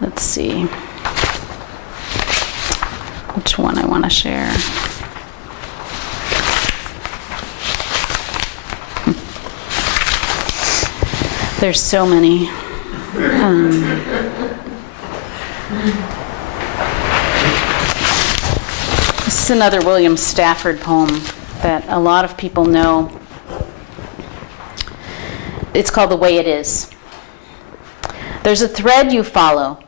Let's see which one I want to share. There's so many. This is another William Stafford poem that a lot of people know. It's called The Way It Is. There's a thread you follow.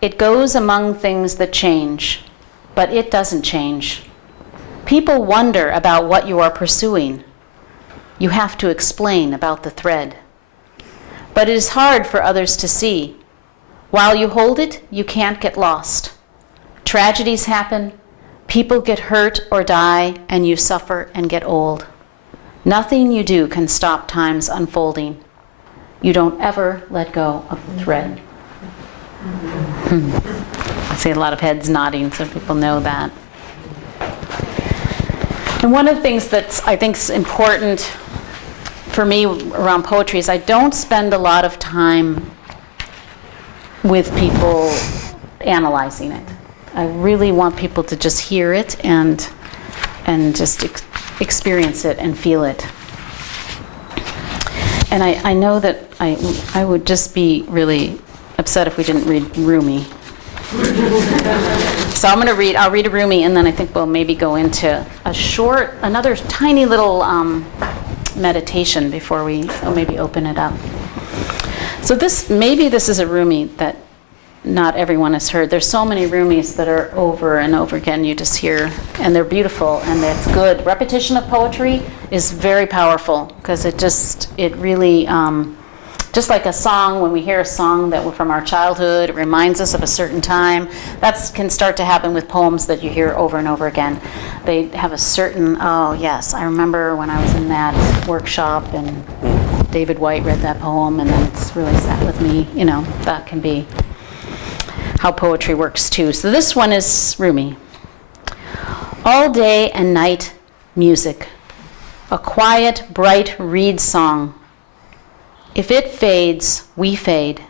It goes among things that change, but it doesn't change. People wonder about what you are pursuing. You have to explain about the thread. But it is hard for others to see. While you hold it, you can't get lost. Tragedies happen, people get hurt or die, and you suffer and get old. Nothing you do can stop time's unfolding. You don't ever let go of the thread. I see a lot of heads nodding, so people know that. And one of the things that I think is important for me around poetry is I don't spend a lot of time with people analyzing it. I really want people to just hear it and just experience it and feel it. And I know that I would just be really upset if we didn't read Rumi. So I'll read a Rumi, and then I think we'll maybe go into another tiny little meditation before we maybe open it up. So this is a Rumi that not everyone has heard. There's so many Rumis that are over and over again you just hear, and they're beautiful, and that's good. Repetition of poetry is very powerful because it really, just like a song, when we hear a song that from our childhood, it reminds us of a certain time. That can start to happen with poems that you hear over and over again. They have a certain, oh yes, I remember when I was in that workshop and David White read that poem, and then it's really sat with me. That can be how poetry works too. So this one is Rumi. All day and night, music. A quiet, bright reed song. If it fades, we fade.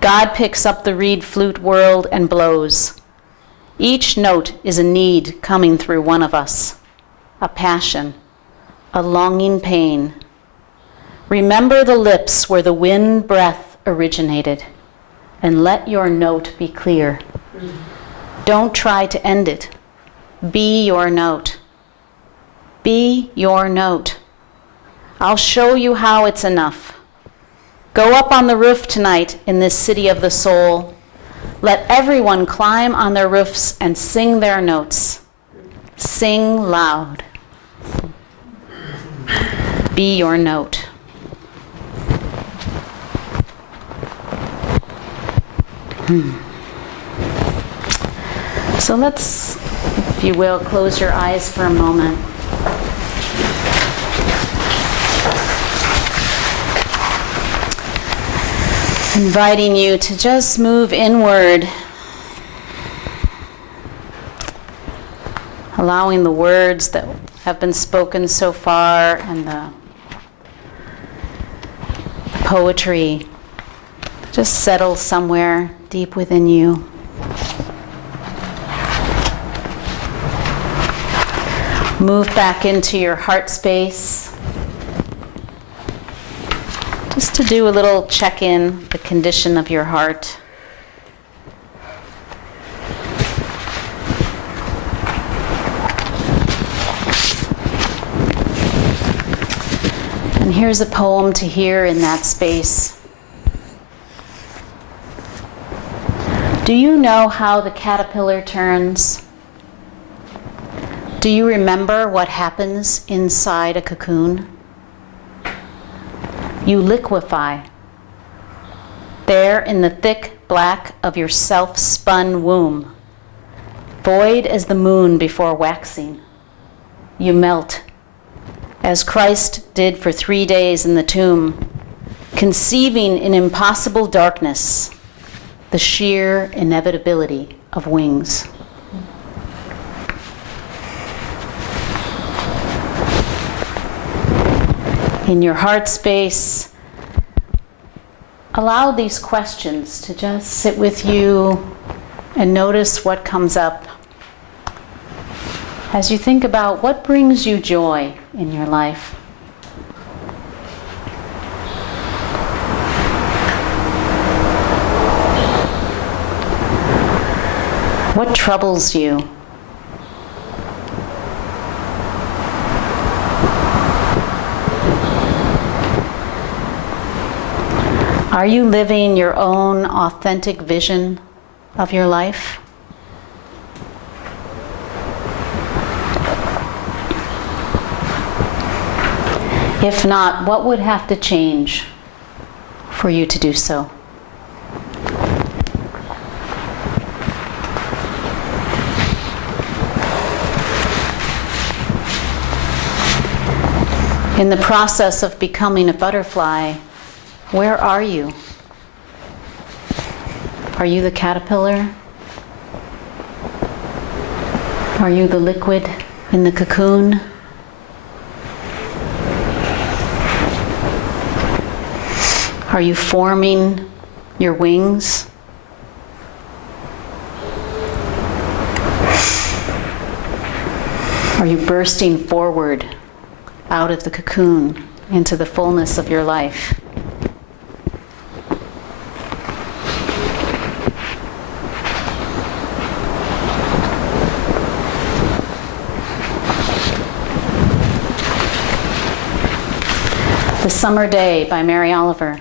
God picks up the reed flute world and blows. Each note is a need coming through one of us, a passion, a longing pain. Remember the lips where the wind breath originated, and let your note be clear. Don't try to end it. Be your note. Be your note. I'll show you how it's enough. Go up on the roof tonight in this city of the soul. Let everyone climb on their roofs and sing their notes. Sing loud. Be your note. So let's, if you will, close your eyes for a moment. Inviting you to just move inward, allowing the words that have been spoken so far and the poetry to just settle somewhere deep within you. Move back into your heart space. Just to do a little check-in, the condition of your heart. And here's a poem to hear in that space. Do you know how the caterpillar turns? Do you remember what happens inside a cocoon? You liquefy. There in the thick black of your self-spun womb, void as the moon before waxing, you melt, as Christ did for 3 days in the tomb, conceiving in impossible darkness the sheer inevitability of wings. In your heart space, allow these questions to just sit with you and notice what comes up as you think about what brings you joy in your life. What troubles you? Are you living your own authentic vision of your life? If not, what would have to change for you to do so? In the process of becoming a butterfly, where are you? Are you the caterpillar? Are you the liquid in the cocoon? Are you forming your wings? Are you bursting forward out of the cocoon into the fullness of your life? The Summer Day by Mary Oliver.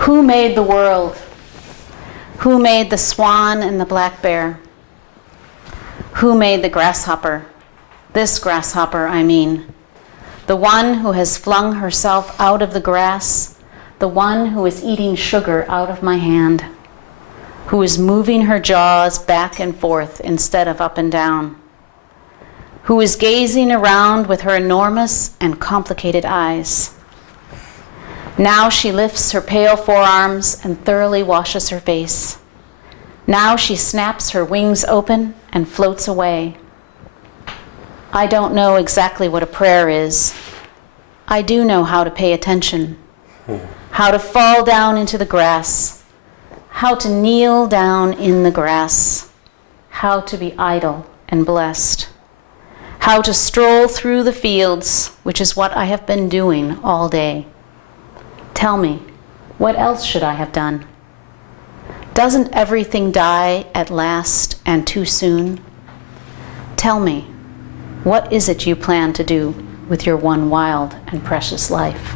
Who made the world? Who made the swan and the black bear? Who made the grasshopper? This grasshopper, I mean. The one who has flung herself out of the grass, the one who is eating sugar out of my hand, who is moving her jaws back and forth instead of up and down, who is gazing around with her enormous and complicated eyes. Now she lifts her pale forearms and thoroughly washes her face. Now she snaps her wings open and floats away. I don't know exactly what a prayer is. I do know how to pay attention, how to fall down into the grass, how to kneel down in the grass, how to be idle and blessed, how to stroll through the fields, which is what I have been doing all day. Tell me, what else should I have done? Doesn't everything die at last and too soon? Tell me, what is it you plan to do with your one wild and precious life?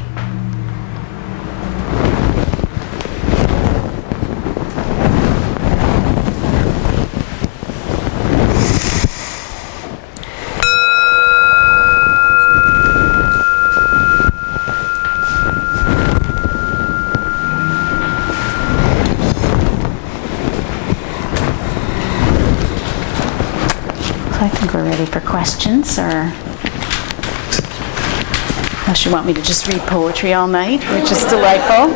I think we're ready for questions, or unless you want me to just read poetry all night, which is delightful.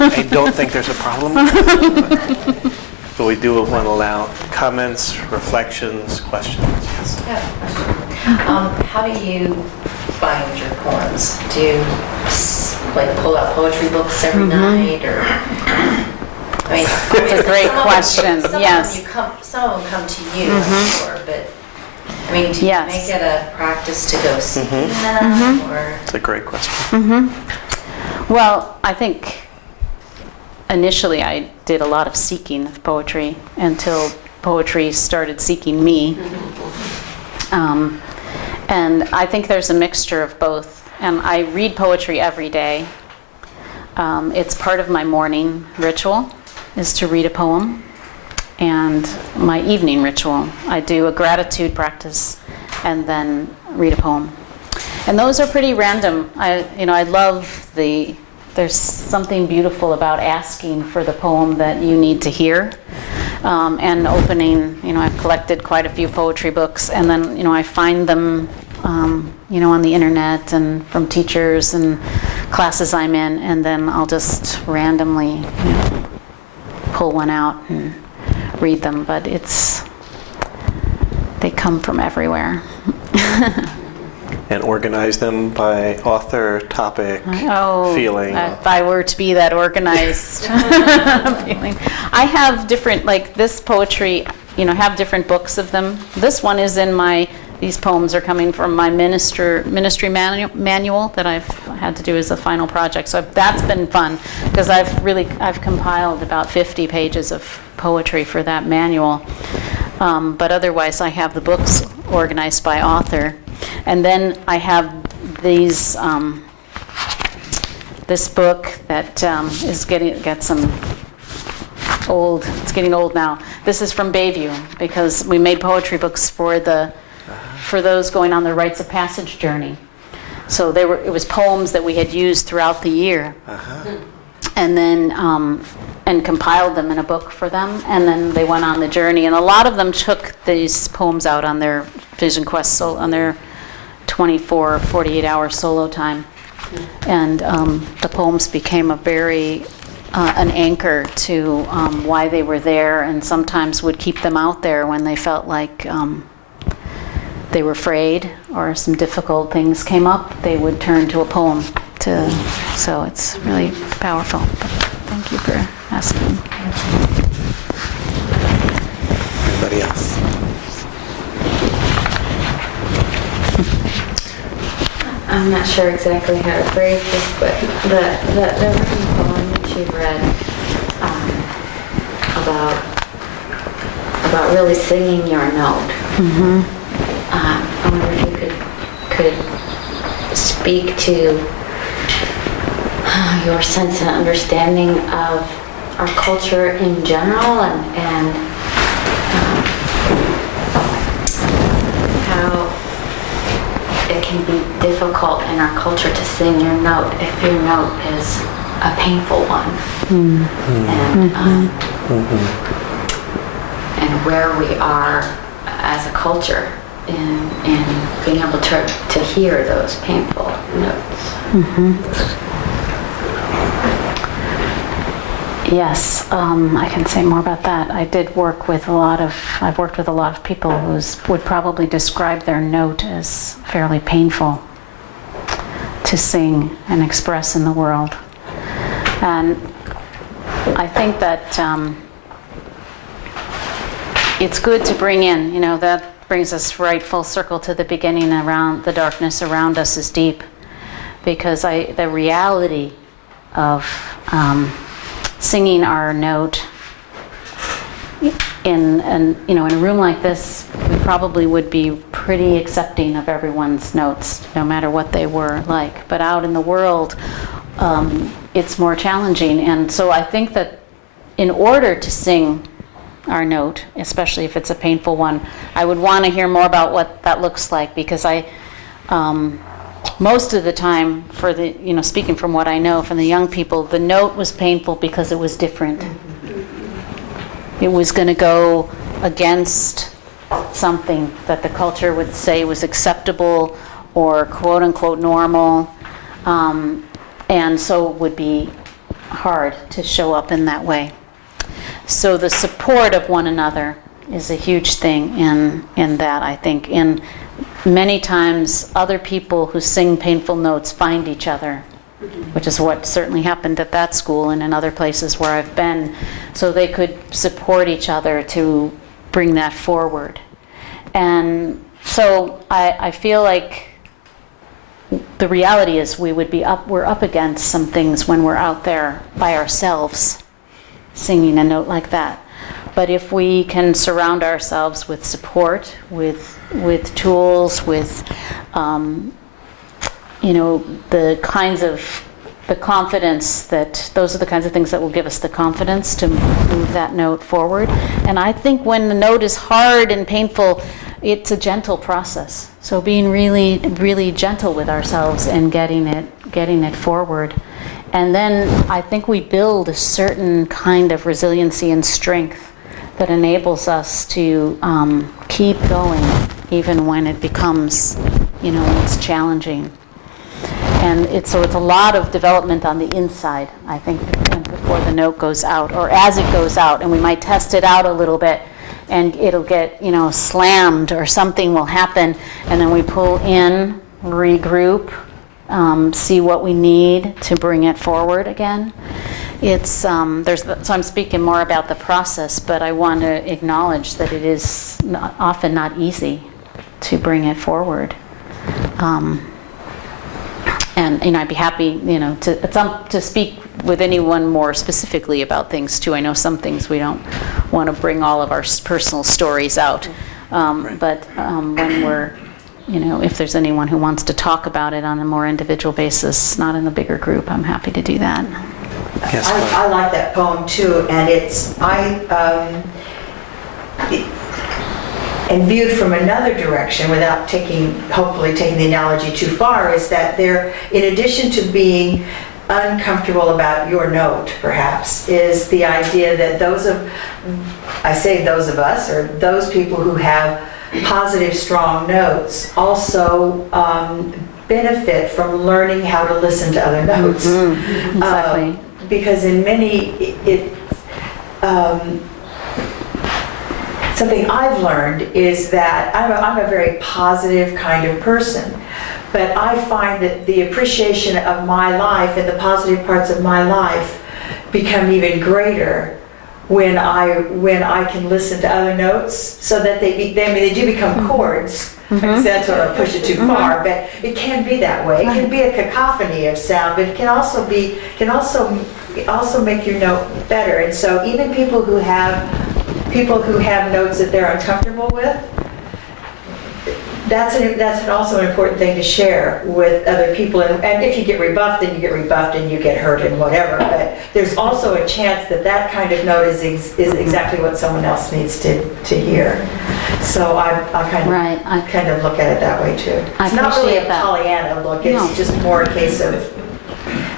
I don't think there's a problem with that, but we do want to allow comments, reflections, questions. Yes. I have a question. How do you find your poems? Do you like pull out poetry books every night, or? I mean, That's a great question. Yes. Some of them come to you, but I mean, do you Yes. make it a practice to go seeking them, or? It's a great question. Well, I think initially I did a lot of seeking of poetry until poetry started seeking me. And I think there's a mixture of both. And I read poetry every day. It's part of my morning ritual, is to read a poem. And my evening ritual, I do a gratitude practice and then read a poem. And those are pretty random. I love there's something beautiful about asking for the poem that you need to hear, and opening, I've collected quite a few poetry books, and then, I find them, on the internet and from teachers and classes I'm in, and then I'll just randomly, pull one out and read them, but they come from everywhere. And organize them by author, topic, feeling. If I were to be that organized feeling. I have different, like this poetry, have different books of them. This one is in these poems are coming from my ministry manual that I've had to do as a final project. So that's been fun, because I've compiled about 50 pages of poetry for that manual. But otherwise I have the books organized by author. And then I have this book that is got some old, it's getting old now. This is from Bayview, because we made poetry books for those going on the rites of passage journey. So it was poems that we had used throughout the year. And then and compiled them in a book for them, and then they went on the journey. And a lot of them took these poems out on their Vision Quest, so on their 24 or 48-hour solo time. And the poems became an anchor to why they were there, and sometimes would keep them out there when they felt like they were afraid or some difficult things came up. They would turn to a poem. So it's really powerful. But thank you for asking. Anybody else? I'm not sure exactly how to phrase this, but the written poem that you read about really singing your note. I wonder if you could speak to your sense and understanding of our culture in general, and how it can be difficult in our culture to sing your note if your note is a painful one. And where we are as a culture in being able to hear those painful notes. Yes, I can say more about that. I've worked with a lot of people who would probably describe their note as fairly painful to sing and express in the world. And I think that it's good to bring in, that brings us right full circle to the beginning. Around the darkness around us is deep, because the reality of singing our note in in a room like this, we probably would be pretty accepting of everyone's notes, no matter what they were like. But out in the world, it's more challenging. And so I think that in order to sing our note, especially if it's a painful one, I would want to hear more about what that looks like, because most of the time, for the speaking from what I know from the young people, the note was painful because it was different. It was going to go against something that the culture would say was acceptable or quote unquote normal, and so it would be hard to show up in that way. So the support of one another is a huge thing in that, I think. And many times other people who sing painful notes find each other, which is what certainly happened at that school and in other places where I've been, so they could support each other to bring that forward. And so I feel like the reality is we're up against some things when we're out there by ourselves singing a note like that. But if we can surround ourselves with support, with tools, with the confidence, that those are the kinds of things that will give us the confidence to move that note forward. And I think when the note is hard and painful, it's a gentle process. So being really, really gentle with ourselves and getting it forward. And then I think we build a certain kind of resiliency and strength that enables us to keep going even when it becomes, when it's challenging. And it's a lot of development on the inside, I think, before the note goes out, or as it goes out, and we might test it out a little bit, and it'll get, slammed, or something will happen, and then we pull in, regroup, see what we need to bring it forward again. So I'm speaking more about the process, but I want to acknowledge that it is often not easy to bring it forward. And I'd be happy, to speak with anyone more specifically about things too. I know some things we don't want to bring all of our personal stories out, but when we're, if there's anyone who wants to talk about it on a more individual basis, not in a bigger group, I'm happy to do that. Yes, I like that poem too, and and viewed from another direction, without hopefully taking the analogy too far, is that there, in addition to being uncomfortable about your note, perhaps, is the idea that those of us, or those people who have positive, strong notes, also benefit from learning how to listen to other notes. Mm-hmm. Exactly. Because in many, something I've learned is that I'm a very positive kind of person, but I find that the appreciation of my life and the positive parts of my life become even greater when I can listen to other notes, so that they do become chords. Because that's sort of push it too far, but it can be that way. It can be a cacophony of sound, but it can also make your note better. And so even people who have notes that they're uncomfortable with, that's also an important thing to share with other people. And if you get rebuffed, then you get rebuffed and you get hurt and whatever. But there's also a chance that kind of note is exactly what someone else needs to hear. So I kind of look at it that way too. It's not really a Pollyanna look. It's just more a case of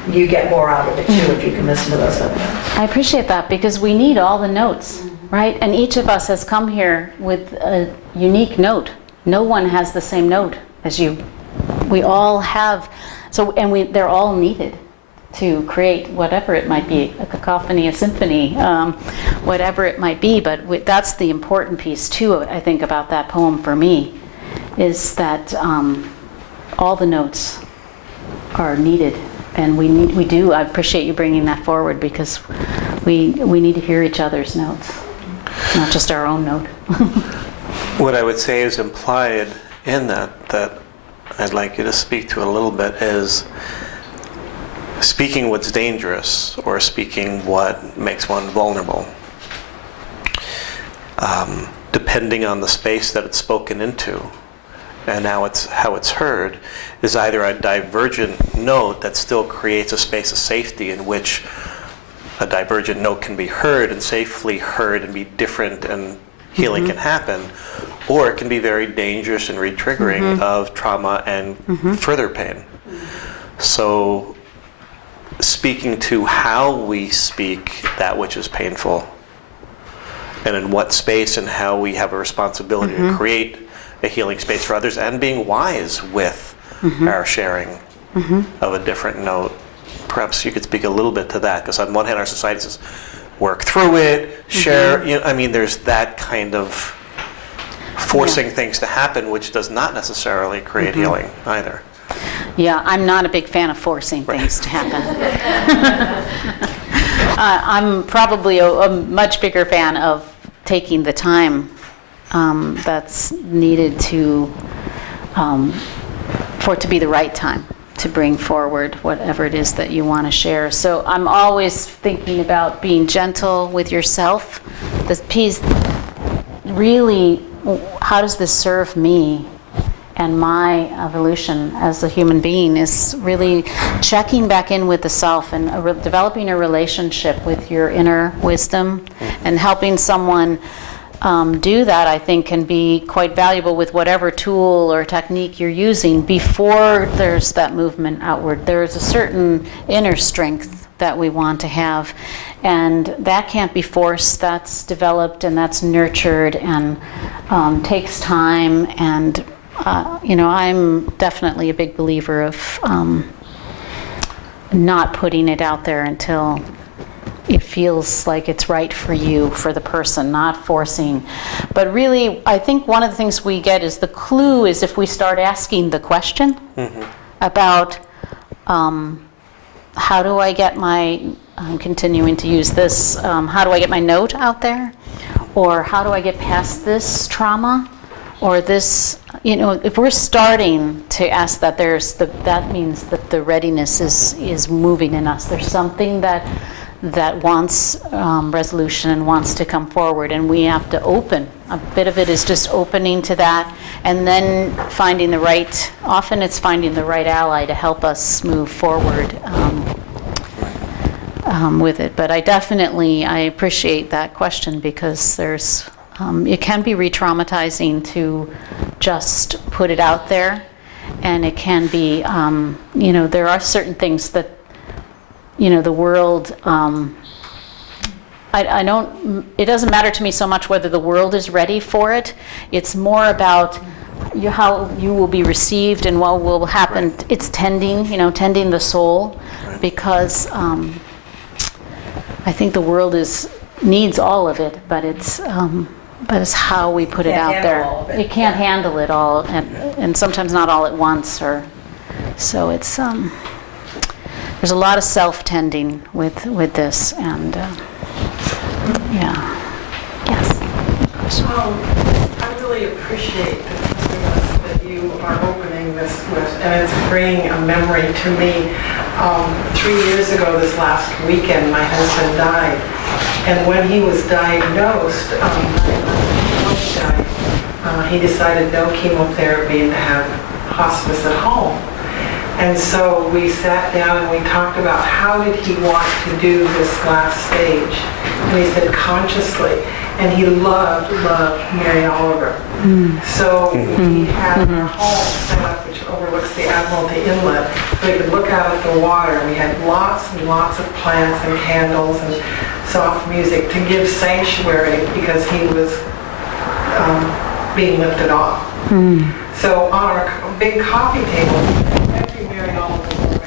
you get more out of it too if you can listen to those other notes. I appreciate that, because we need all the notes, right? And each of us has come here with a unique note. No one has the same note as you. We all have, they're all needed to create whatever it might be, a cacophony, a symphony, whatever it might be. But that's the important piece too, I think, about that poem for me, is that all the notes are needed. And we do. I appreciate you bringing that forward, because we need to hear each other's notes, not just our own note. What I would say is implied in that I'd like you to speak to a little bit, is speaking what's dangerous, or speaking what makes one vulnerable. depending on the space that it's spoken into and how it's heard, is either a divergent note that still creates a space of safety in which a divergent note can be heard and safely heard and be different and healing can happen, or it can be very dangerous and re-triggering of trauma and further pain. So speaking to how we speak that which is painful and in what space and how we have a responsibility to create a healing space for others, and being wise with our sharing of a different note. Perhaps you could speak a little bit to that, because on one hand our society says work through it, share, you know, I mean, there's that kind of forcing things to happen, which does not necessarily create healing either. Yeah, I'm not a big fan of forcing things to happen. I'm probably a much bigger fan of taking the time that's needed to for it to be the right time to bring forward whatever it is that you want to share. So I'm always thinking about being gentle with yourself. This piece, really, how does this serve me and my evolution as a human being, is really checking back in with the self and developing a relationship with your inner wisdom, and helping someone do that, I think, can be quite valuable with whatever tool or technique you're using before there's that movement outward. There's a certain inner strength that we want to have, and that can't be forced. That's developed and that's nurtured and takes time. And you know, I'm definitely a big believer of not putting it out there until it feels like it's right for you, for the person, not forcing. But really, I think one of the things we get is the clue is if we start asking the question about how do I get my, I'm continuing to use this, how do I get my note out there? Or how do I get past this trauma? Or this, you know, if we're starting to ask that, that means that the readiness is moving in us. There's something that wants resolution and wants to come forward, and we have to open. A bit of it is just opening to that, and then finding the right, often it's finding the right ally to help us move forward with it. But I appreciate that question, because there's, it can be re-traumatizing to just put it out there, and it can be, you know, there are certain things that, you know, the world, it doesn't matter to me so much whether the world is ready for it. It's more about how you will be received and what will happen. Right. It's tending the soul, because I think the world needs all of it, but it's how we put it out there. It can't handle it all, and sometimes not all at once, so it's there's a lot of self-tending with this, and yeah. Yes. I really appreciate that you are opening this with, and it's bringing a memory to me. 3 years ago, this last weekend, my husband died, and when he was diagnosed, he decided no chemotherapy and to have hospice at home. And so we sat down and we talked about how did he want to do this last stage. And he said consciously. And he loved Mary Oliver. So we had our home set up, which overlooks the Admiralty Inlet, so we could look out at the water. We had lots and lots of plants and candles and soft music to give sanctuary, because he was being lifted off. So on our big coffee table, every Mary Oliver book,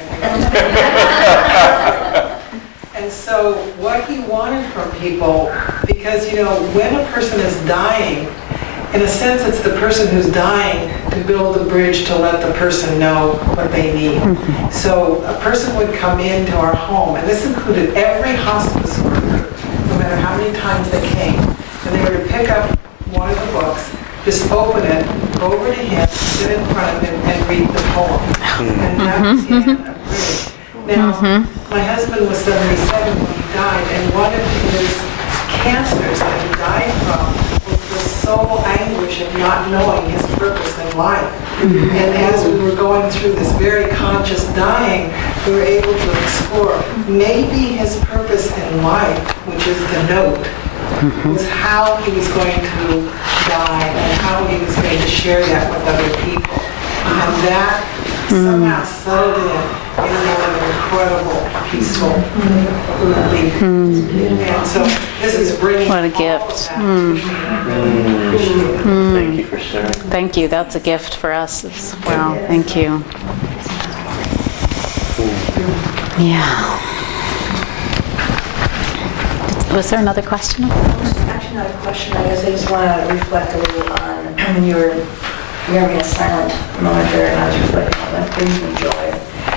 and so what he wanted from people, because, you know, when a person is dying, in a sense it's the person who's dying to build a bridge to let the person know what they need. So a person would come into our home, and this included every hospice worker, no matter how many times they came, and they were to pick up one of the books, just open it, go over to him, sit in front of him, and read the poem. And that was a bridge. Now, my husband was 77 when he died, and one of his cancers that he died from approach of not knowing his purpose in life. And as we were going through this very conscious dying, we were able to explore maybe his purpose in life, which is the note, was how he was going to die and how he was going to share that with other people. And that somehow settled in an incredible, peaceful relief. And so this is bringing What a all gift. of that. Thank you for sharing. Thank you. That's a gift for us as well. Thank you. Yeah. Was there another question? Actually, not a question. I guess I just want to reflect a little on when you were having a silent moment there, and I was reflecting on what brings me joy.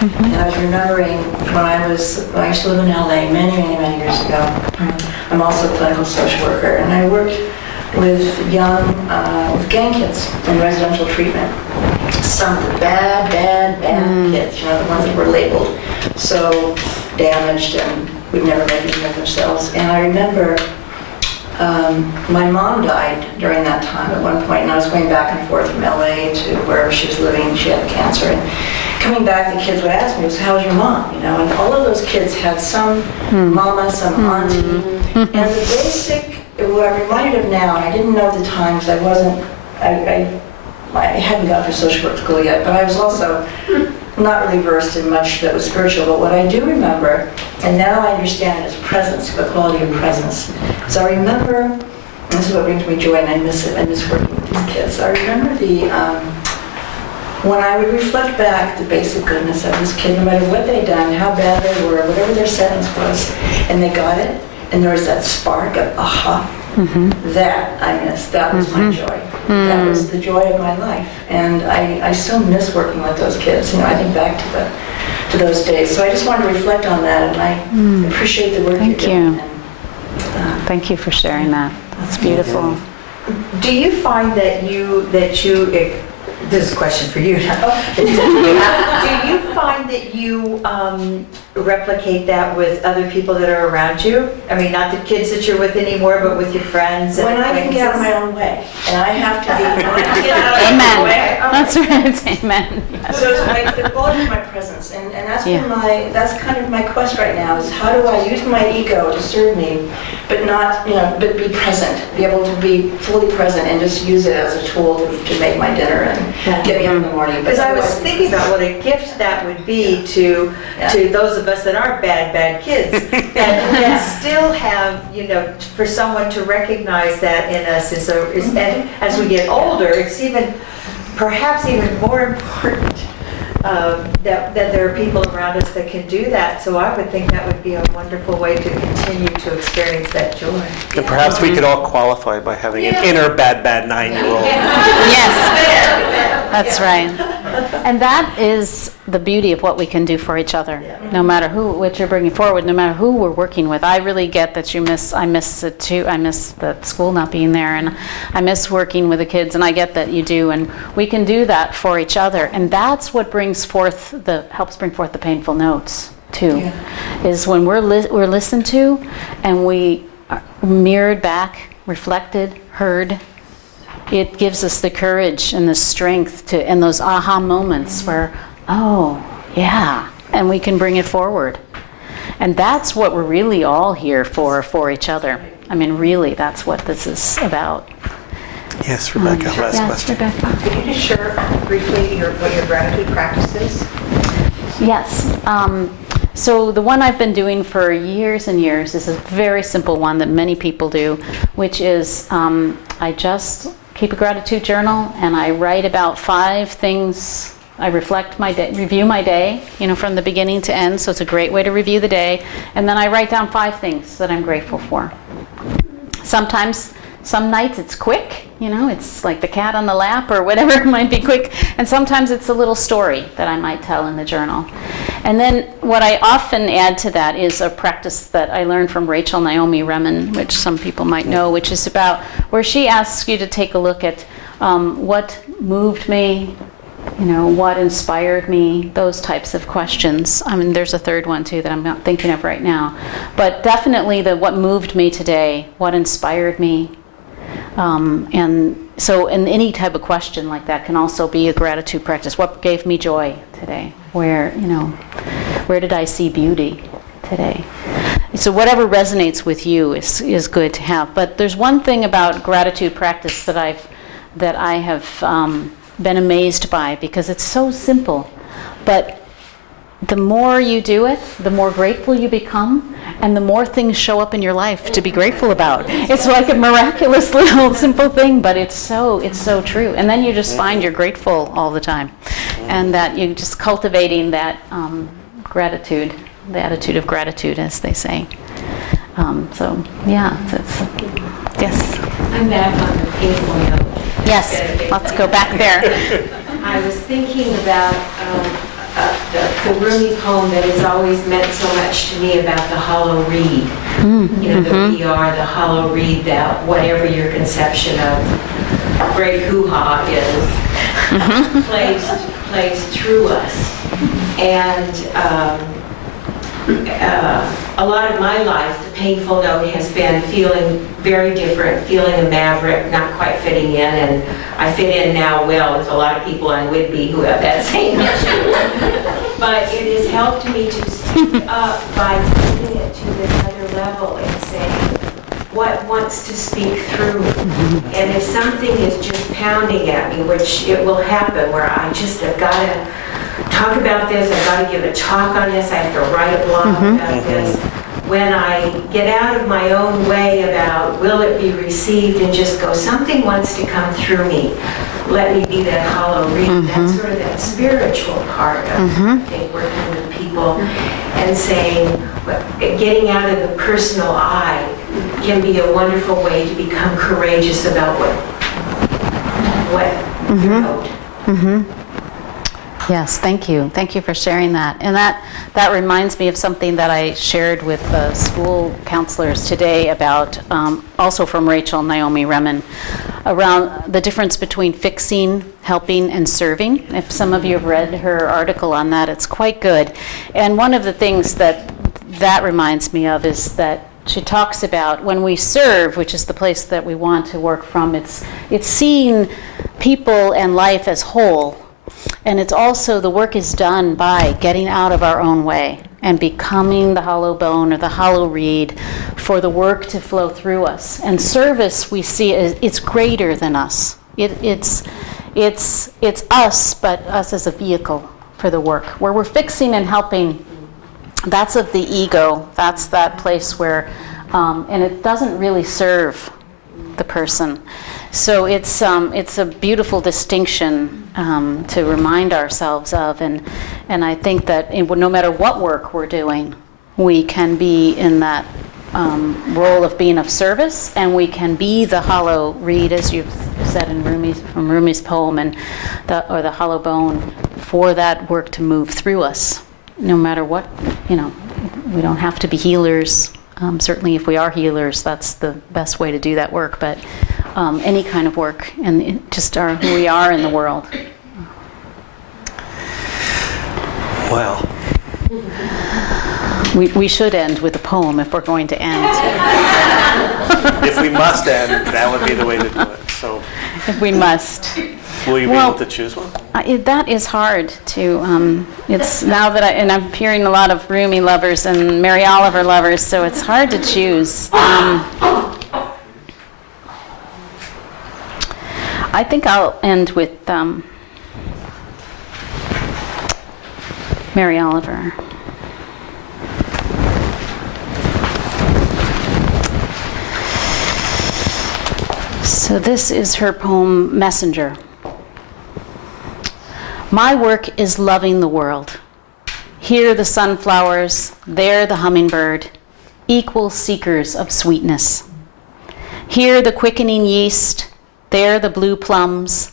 And I was remembering when I used to live in LA many years ago. I'm also a clinical social worker, and I worked with young, with gang kids in residential treatment. Some of the bad kids, the ones that were labeled so damaged and would never make anything of themselves. And I remember my mom died during that time at one point, and I was going back and forth from LA to wherever she was living. She had cancer, and coming back, the kids would ask me, "How's your mom?" And all of those kids had some mama, some auntie, and the basic, what I'm reminded of now, and I didn't know at the time because I wasn't, I hadn't gone through social work school yet, but I was also not really versed in much that was spiritual. But what I do remember, and now I understand, is presence, the quality of presence. So I remember, and this is what brings me joy, and I miss it. I miss working with these kids. I remember when I would reflect back the basic goodness of this kid, no matter what they'd done, how bad they were, whatever their sentence was, and they got it, and there was that spark of aha. That I missed. That was my joy. That was the joy of my life, and I still miss working with those kids. I think back to those days. So I just wanted to reflect on that, and I appreciate the work you're doing. Thank you for sharing that. That's beautiful. Do you find that this is a question for you now. Do you find that you replicate that with other people that are around you? I mean, not the kids that you're with anymore, but with your friends and When I can get out of my own way, and I have to be, when I can get out of my Amen. own way. That's right. Amen. Yes. So it's like the quality of my presence, and that's been that's kind of my quest right now, is how do I use my ego to serve me, but not, but be present, be able to be fully present and just use it as a tool to make my dinner and get me up in the morning. Because I was thinking about what a gift that would be to those of us that aren't bad kids, that still have, for someone to recognize that in us and as we get older, it's perhaps even more important that there are people around us that can do that. So I would think that would be a wonderful way to continue to experience that joy. And perhaps we could all qualify by having an inner bad 9-year-old. Yes. That's right. And that is the beauty of what we can do for each other. No matter what you're bringing forward, no matter who we're working with. I really get that I miss it too. I miss the school not being there, and I miss working with the kids, and I get that you do. And we can do that for each other. And that's what helps bring forth the painful notes too, is when we're listened to and we are mirrored back, reflected, heard. It gives us the courage and the strength and those aha moments where, oh, yeah, and we can bring it forward. And that's what we're really all here for each other. I mean, really, that's what this is about. Yes, Rebecca, last question. Rebecca. Could you just share briefly what your gratitude practice is? Yes. So the one I've been doing for years and years is a very simple one that many people do, which is I just keep a gratitude journal and I write about 5 things. I reflect my day, review my day, from the beginning to end. So it's a great way to review the day. And then I write down 5 things that I'm grateful for. Sometimes, some nights it's quick, it's like the cat on the lap or whatever, it might be quick. And sometimes it's a little story that I might tell in the journal. And then what I often add to that is a practice that I learned from Rachel Naomi Remen, which some people might know, which is about where she asks you to take a look at what moved me, what inspired me, those types of questions. I mean, there's a third one too that I'm not thinking of right now. But definitely what moved me today, what inspired me, And so in any type of question like that can also be a gratitude practice. What gave me joy today? Where did I see beauty today? So whatever resonates with you is good to have. But there's one thing about gratitude practice that I have been amazed by, because it's so simple. But the more you do it, the more grateful you become, and the more things show up in your life to be grateful about. It's like a miraculous little simple thing, but it's so true. And then you just find you're grateful all the time, and that you're just cultivating that gratitude, the attitude of gratitude, as they say. So yeah, yes. I'm back on the painful note. Yes, let's go back there. I was thinking about the Rumi poem that has always meant so much to me about the hollow reed. The VR, the hollow reed, that whatever your conception of great hoo-ha is, plays through us. And a lot of my life, the painful note has been feeling very different, feeling a maverick, not quite fitting in, and I fit in now well with a lot of people on Whitby who have that same issue. But it has helped me to speak up by taking it to this other level and saying what wants to speak through. And if something is just pounding at me, which it will happen, where I've got to talk about this, I've got to give a talk on this, I have to write a blog about this. When I get out of my own way about will it be received and just go, something wants to come through me, let me be that hollow reed. That's sort of that spiritual part of I think, working with people and saying, getting out of the personal I can be a wonderful way to become courageous about what you wrote. Yes, thank you. Thank you for sharing that. And that reminds me of something that I shared with the school counselors today about, also from Rachel Naomi Remen, around the difference between fixing, helping, and serving. If some of you have read her article on that, it's quite good. And one of the things that reminds me of is that she talks about when we serve, which is the place that we want to work from, it's seeing people and life as whole. And it's also, the work is done by getting out of our own way and becoming the hollow bone or the hollow reed for the work to flow through us. And service, we see, it's greater than us. It's us, but us as a vehicle for the work. Where we're fixing and helping, that's of the ego. That's that place where, and it doesn't really serve the person. So it's a beautiful distinction to remind ourselves of, and I think that no matter what work we're doing, we can be in that role of being of service, and we can be the hollow reed, as you've said from Rumi's poem, and the hollow bone for that work to move through us. No matter what, we don't have to be healers. Certainly, if we are healers, that's the best way to do that work. But any kind of work, and just who we are in the world. Well, we should end with a poem if we're going to end. if we must end, that would be the way to do it. So, If we must. will you be able to choose one? That is hard to. It's now that I'm hearing a lot of Rumi lovers and Mary Oliver lovers, so it's hard to choose. I think I'll end with Mary Oliver. So this is her poem, Messenger. My work is loving the world. Here the sunflowers, there the hummingbird, equal seekers of sweetness. Here the quickening yeast, there the blue plums,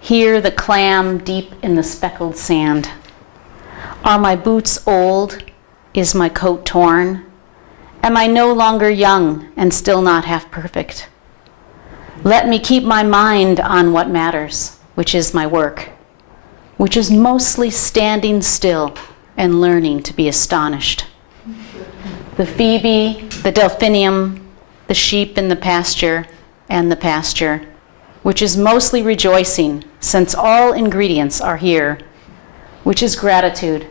here the clam deep in the speckled sand. Are my boots old? Is my coat torn? Am I no longer young and still not half perfect? Let me keep my mind on what matters, which is my work, which is mostly standing still and learning to be astonished. The phoebe, the delphinium, the sheep in the pasture, and the pasture, which is mostly rejoicing, since all ingredients are here, which is gratitude,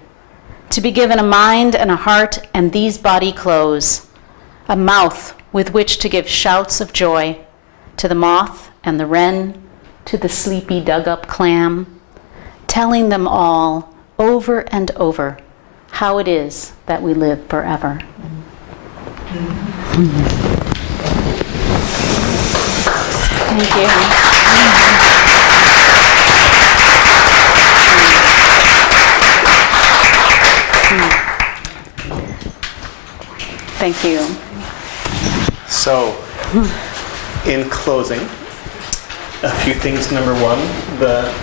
to be given a mind and a heart and these body clothes, a mouth with which to give shouts of joy to the moth and the wren, to the sleepy dug-up clam, telling them all over and over how it is that we live forever. Thank you. Thank you. So, in closing, a few things. Number one, the